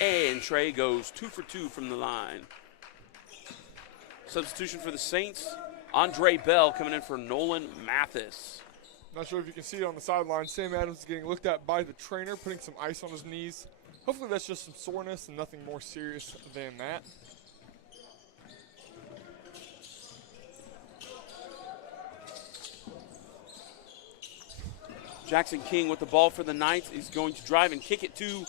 And Trey goes 2 for 2 from the line. Substitution for the Saints, Andre Bell coming in for Nolan Mathis. Not sure if you can see it on the sideline. Sam Adams is getting looked at by the trainer, putting some ice on his knees. Hopefully that's just some soreness and nothing more serious than that. Jackson King with the ball for the Knights is going to drive and kick it to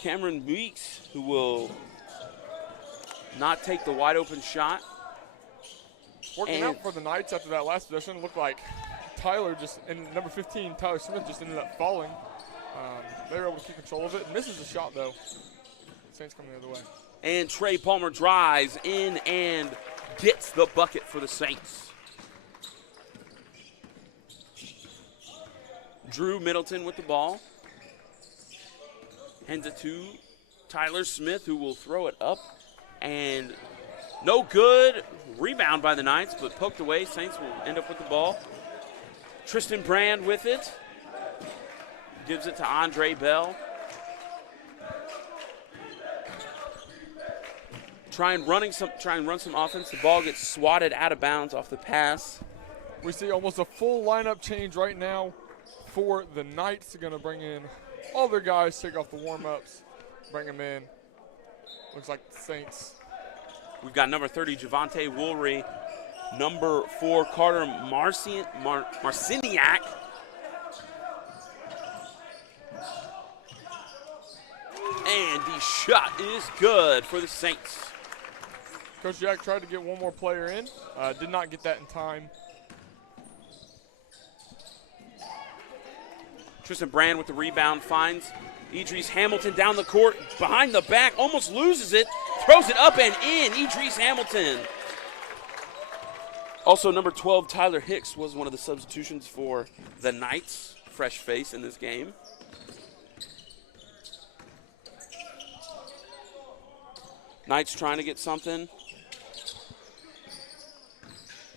Cameron Weeks, who will not take the wide open shot. Working out for the Knights after that last possession. Looked like Tyler and number 15, Tyler Smith, just ended up falling. They were able to keep control of it. Misses the shot, though. Saints coming the other way. And Trey Palmer drives in and gets the bucket for the Saints. Drew Middleton with the ball. Hands it to Tyler Smith, who will throw it up. And no good. Rebound by the Knights, but poked away. Saints will end up with the ball. Tristan Brand with it. Gives it to Andre Bell. try and run some offense. The ball gets swatted out of bounds off the pass. We see almost a full lineup change right now for the Knights. They're going to bring in all their guys, take off the warm-ups, bring them in. Looks like the Saints. We've got number 30, Javante Woolry, number 4, Carter Marciniak. And the shot is good for the Saints. Coach Jack tried to get one more player in. Did not get that in time. Tristan Brand with the rebound finds Idris Hamilton down the court, behind the back, almost loses it, throws it up and in. Idris Hamilton. Also, number 12, Tyler Hicks was one of the substitutions for the Knights. Fresh face in this game. Knights trying to get something.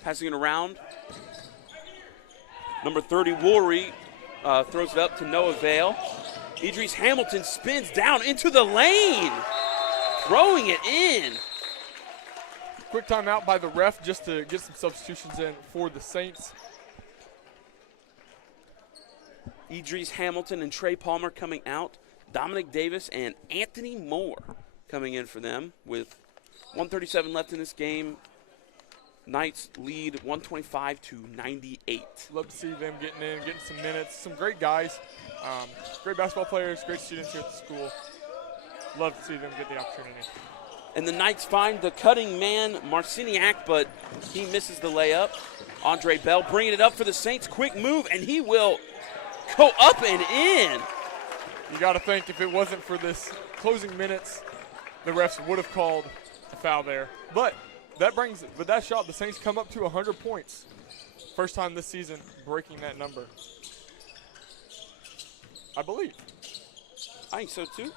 Passing it around. Number 30, Woolry, throws it up to no avail. Idris Hamilton spins down into the lane, throwing it in. Quick timeout by the ref just to get some substitutions in for the Saints. Idris Hamilton and Trey Palmer coming out. Dominic Davis and Anthony Moore coming in for them with 1:37 left in this game. Knights lead 125-98. Love to see them getting in, getting some minutes. Some great guys, great basketball players, great students here at the school. Love to see them get the opportunity. And the Knights find the cutting man, Marciniak, but he misses the layup. Andre Bell bringing it up for the Saints. Quick move, and he will go up and in. You got to think if it wasn't for this closing minutes, the refs would have called a foul there. But with that shot, the Saints come up to 100 points. First time this season breaking that number. I believe. I think so too.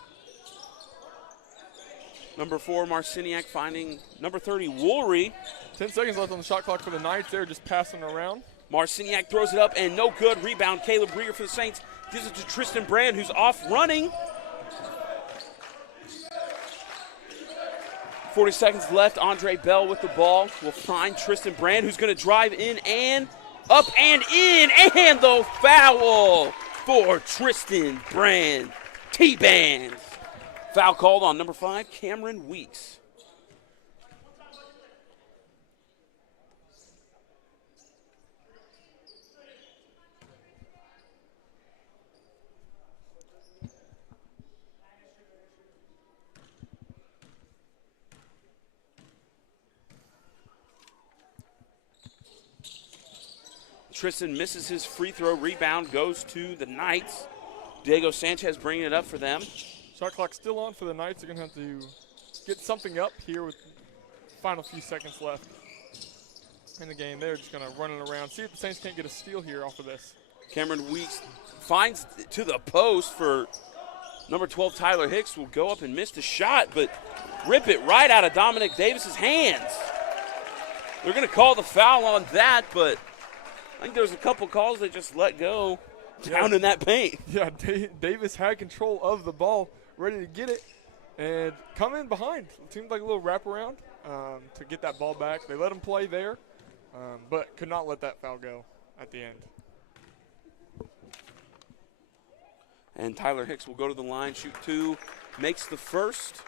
Number 4, Marciniak finding number 30, Woolry. 10 seconds left on the shot clock for the Knights there, just passing around. Marciniak throws it up and no good. Rebound, Caleb Breer for the Saints. Gives it to Tristan Brand, who's off running. 40 seconds left. Andre Bell with the ball will find Tristan Brand, who's going to drive in and up and in. And the foul for Tristan Brand. T-Bands. Foul called on number 5, Cameron Weeks. Tristan misses his free throw. Rebound goes to the Knights. Diego Sanchez bringing it up for them. Shot clock still on for the Knights. They're going to have to get something up here with the final few seconds left in the game. They're just going to run it around. See if the Saints can't get a steal here off of this. Cameron Weeks finds to the post for number 12, Tyler Hicks. Will go up and miss the shot, but rip it right out of Dominic Davis's hands. They're going to call the foul on that, but I think there's a couple calls they just let go down in that paint. Yeah, Davis had control of the ball, ready to get it, and come in behind. It seemed like a little wraparound to get that ball back. They let him play there, but could not let that foul go at the end. And Tyler Hicks will go to the line, shoot 2, makes the first.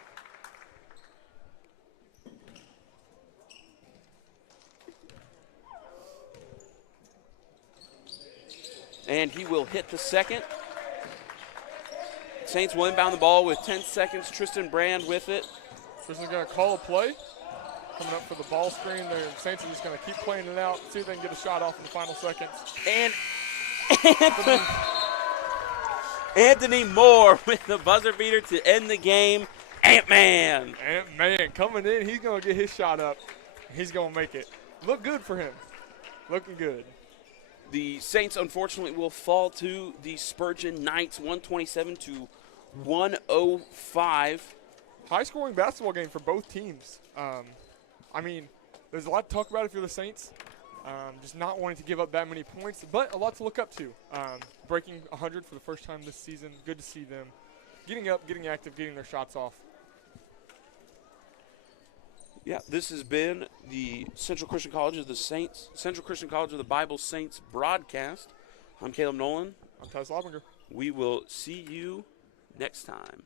And he will hit the second. Saints will inbound the ball with 10 seconds. Tristan Brand with it. Tristan's going to call a play. Coming up for the ball screen. The Saints are just going to keep playing it out, see if they can get a shot off in the final seconds. And Anthony Moore with the buzzer beater to end the game. Ant-Man. Ant-Man coming in. He's going to get his shot up. He's going to make it. Look good for him. Looking good. The Saints, unfortunately, will fall to the Spurgeon Knights, 127-105. High-scoring basketball game for both teams. I mean, there's a lot to talk about if you're the Saints. Just not wanting to give up that many points, but a lot to look up to. Breaking 100 for the first time this season. Good to see them getting up, getting active, getting their shots off. Yeah, this has been the Central Christian College of the Saints, Central Christian College of the Bible Saints broadcast. I'm Caleb Nolan. I'm Tyus Lobinger. We will see you next time.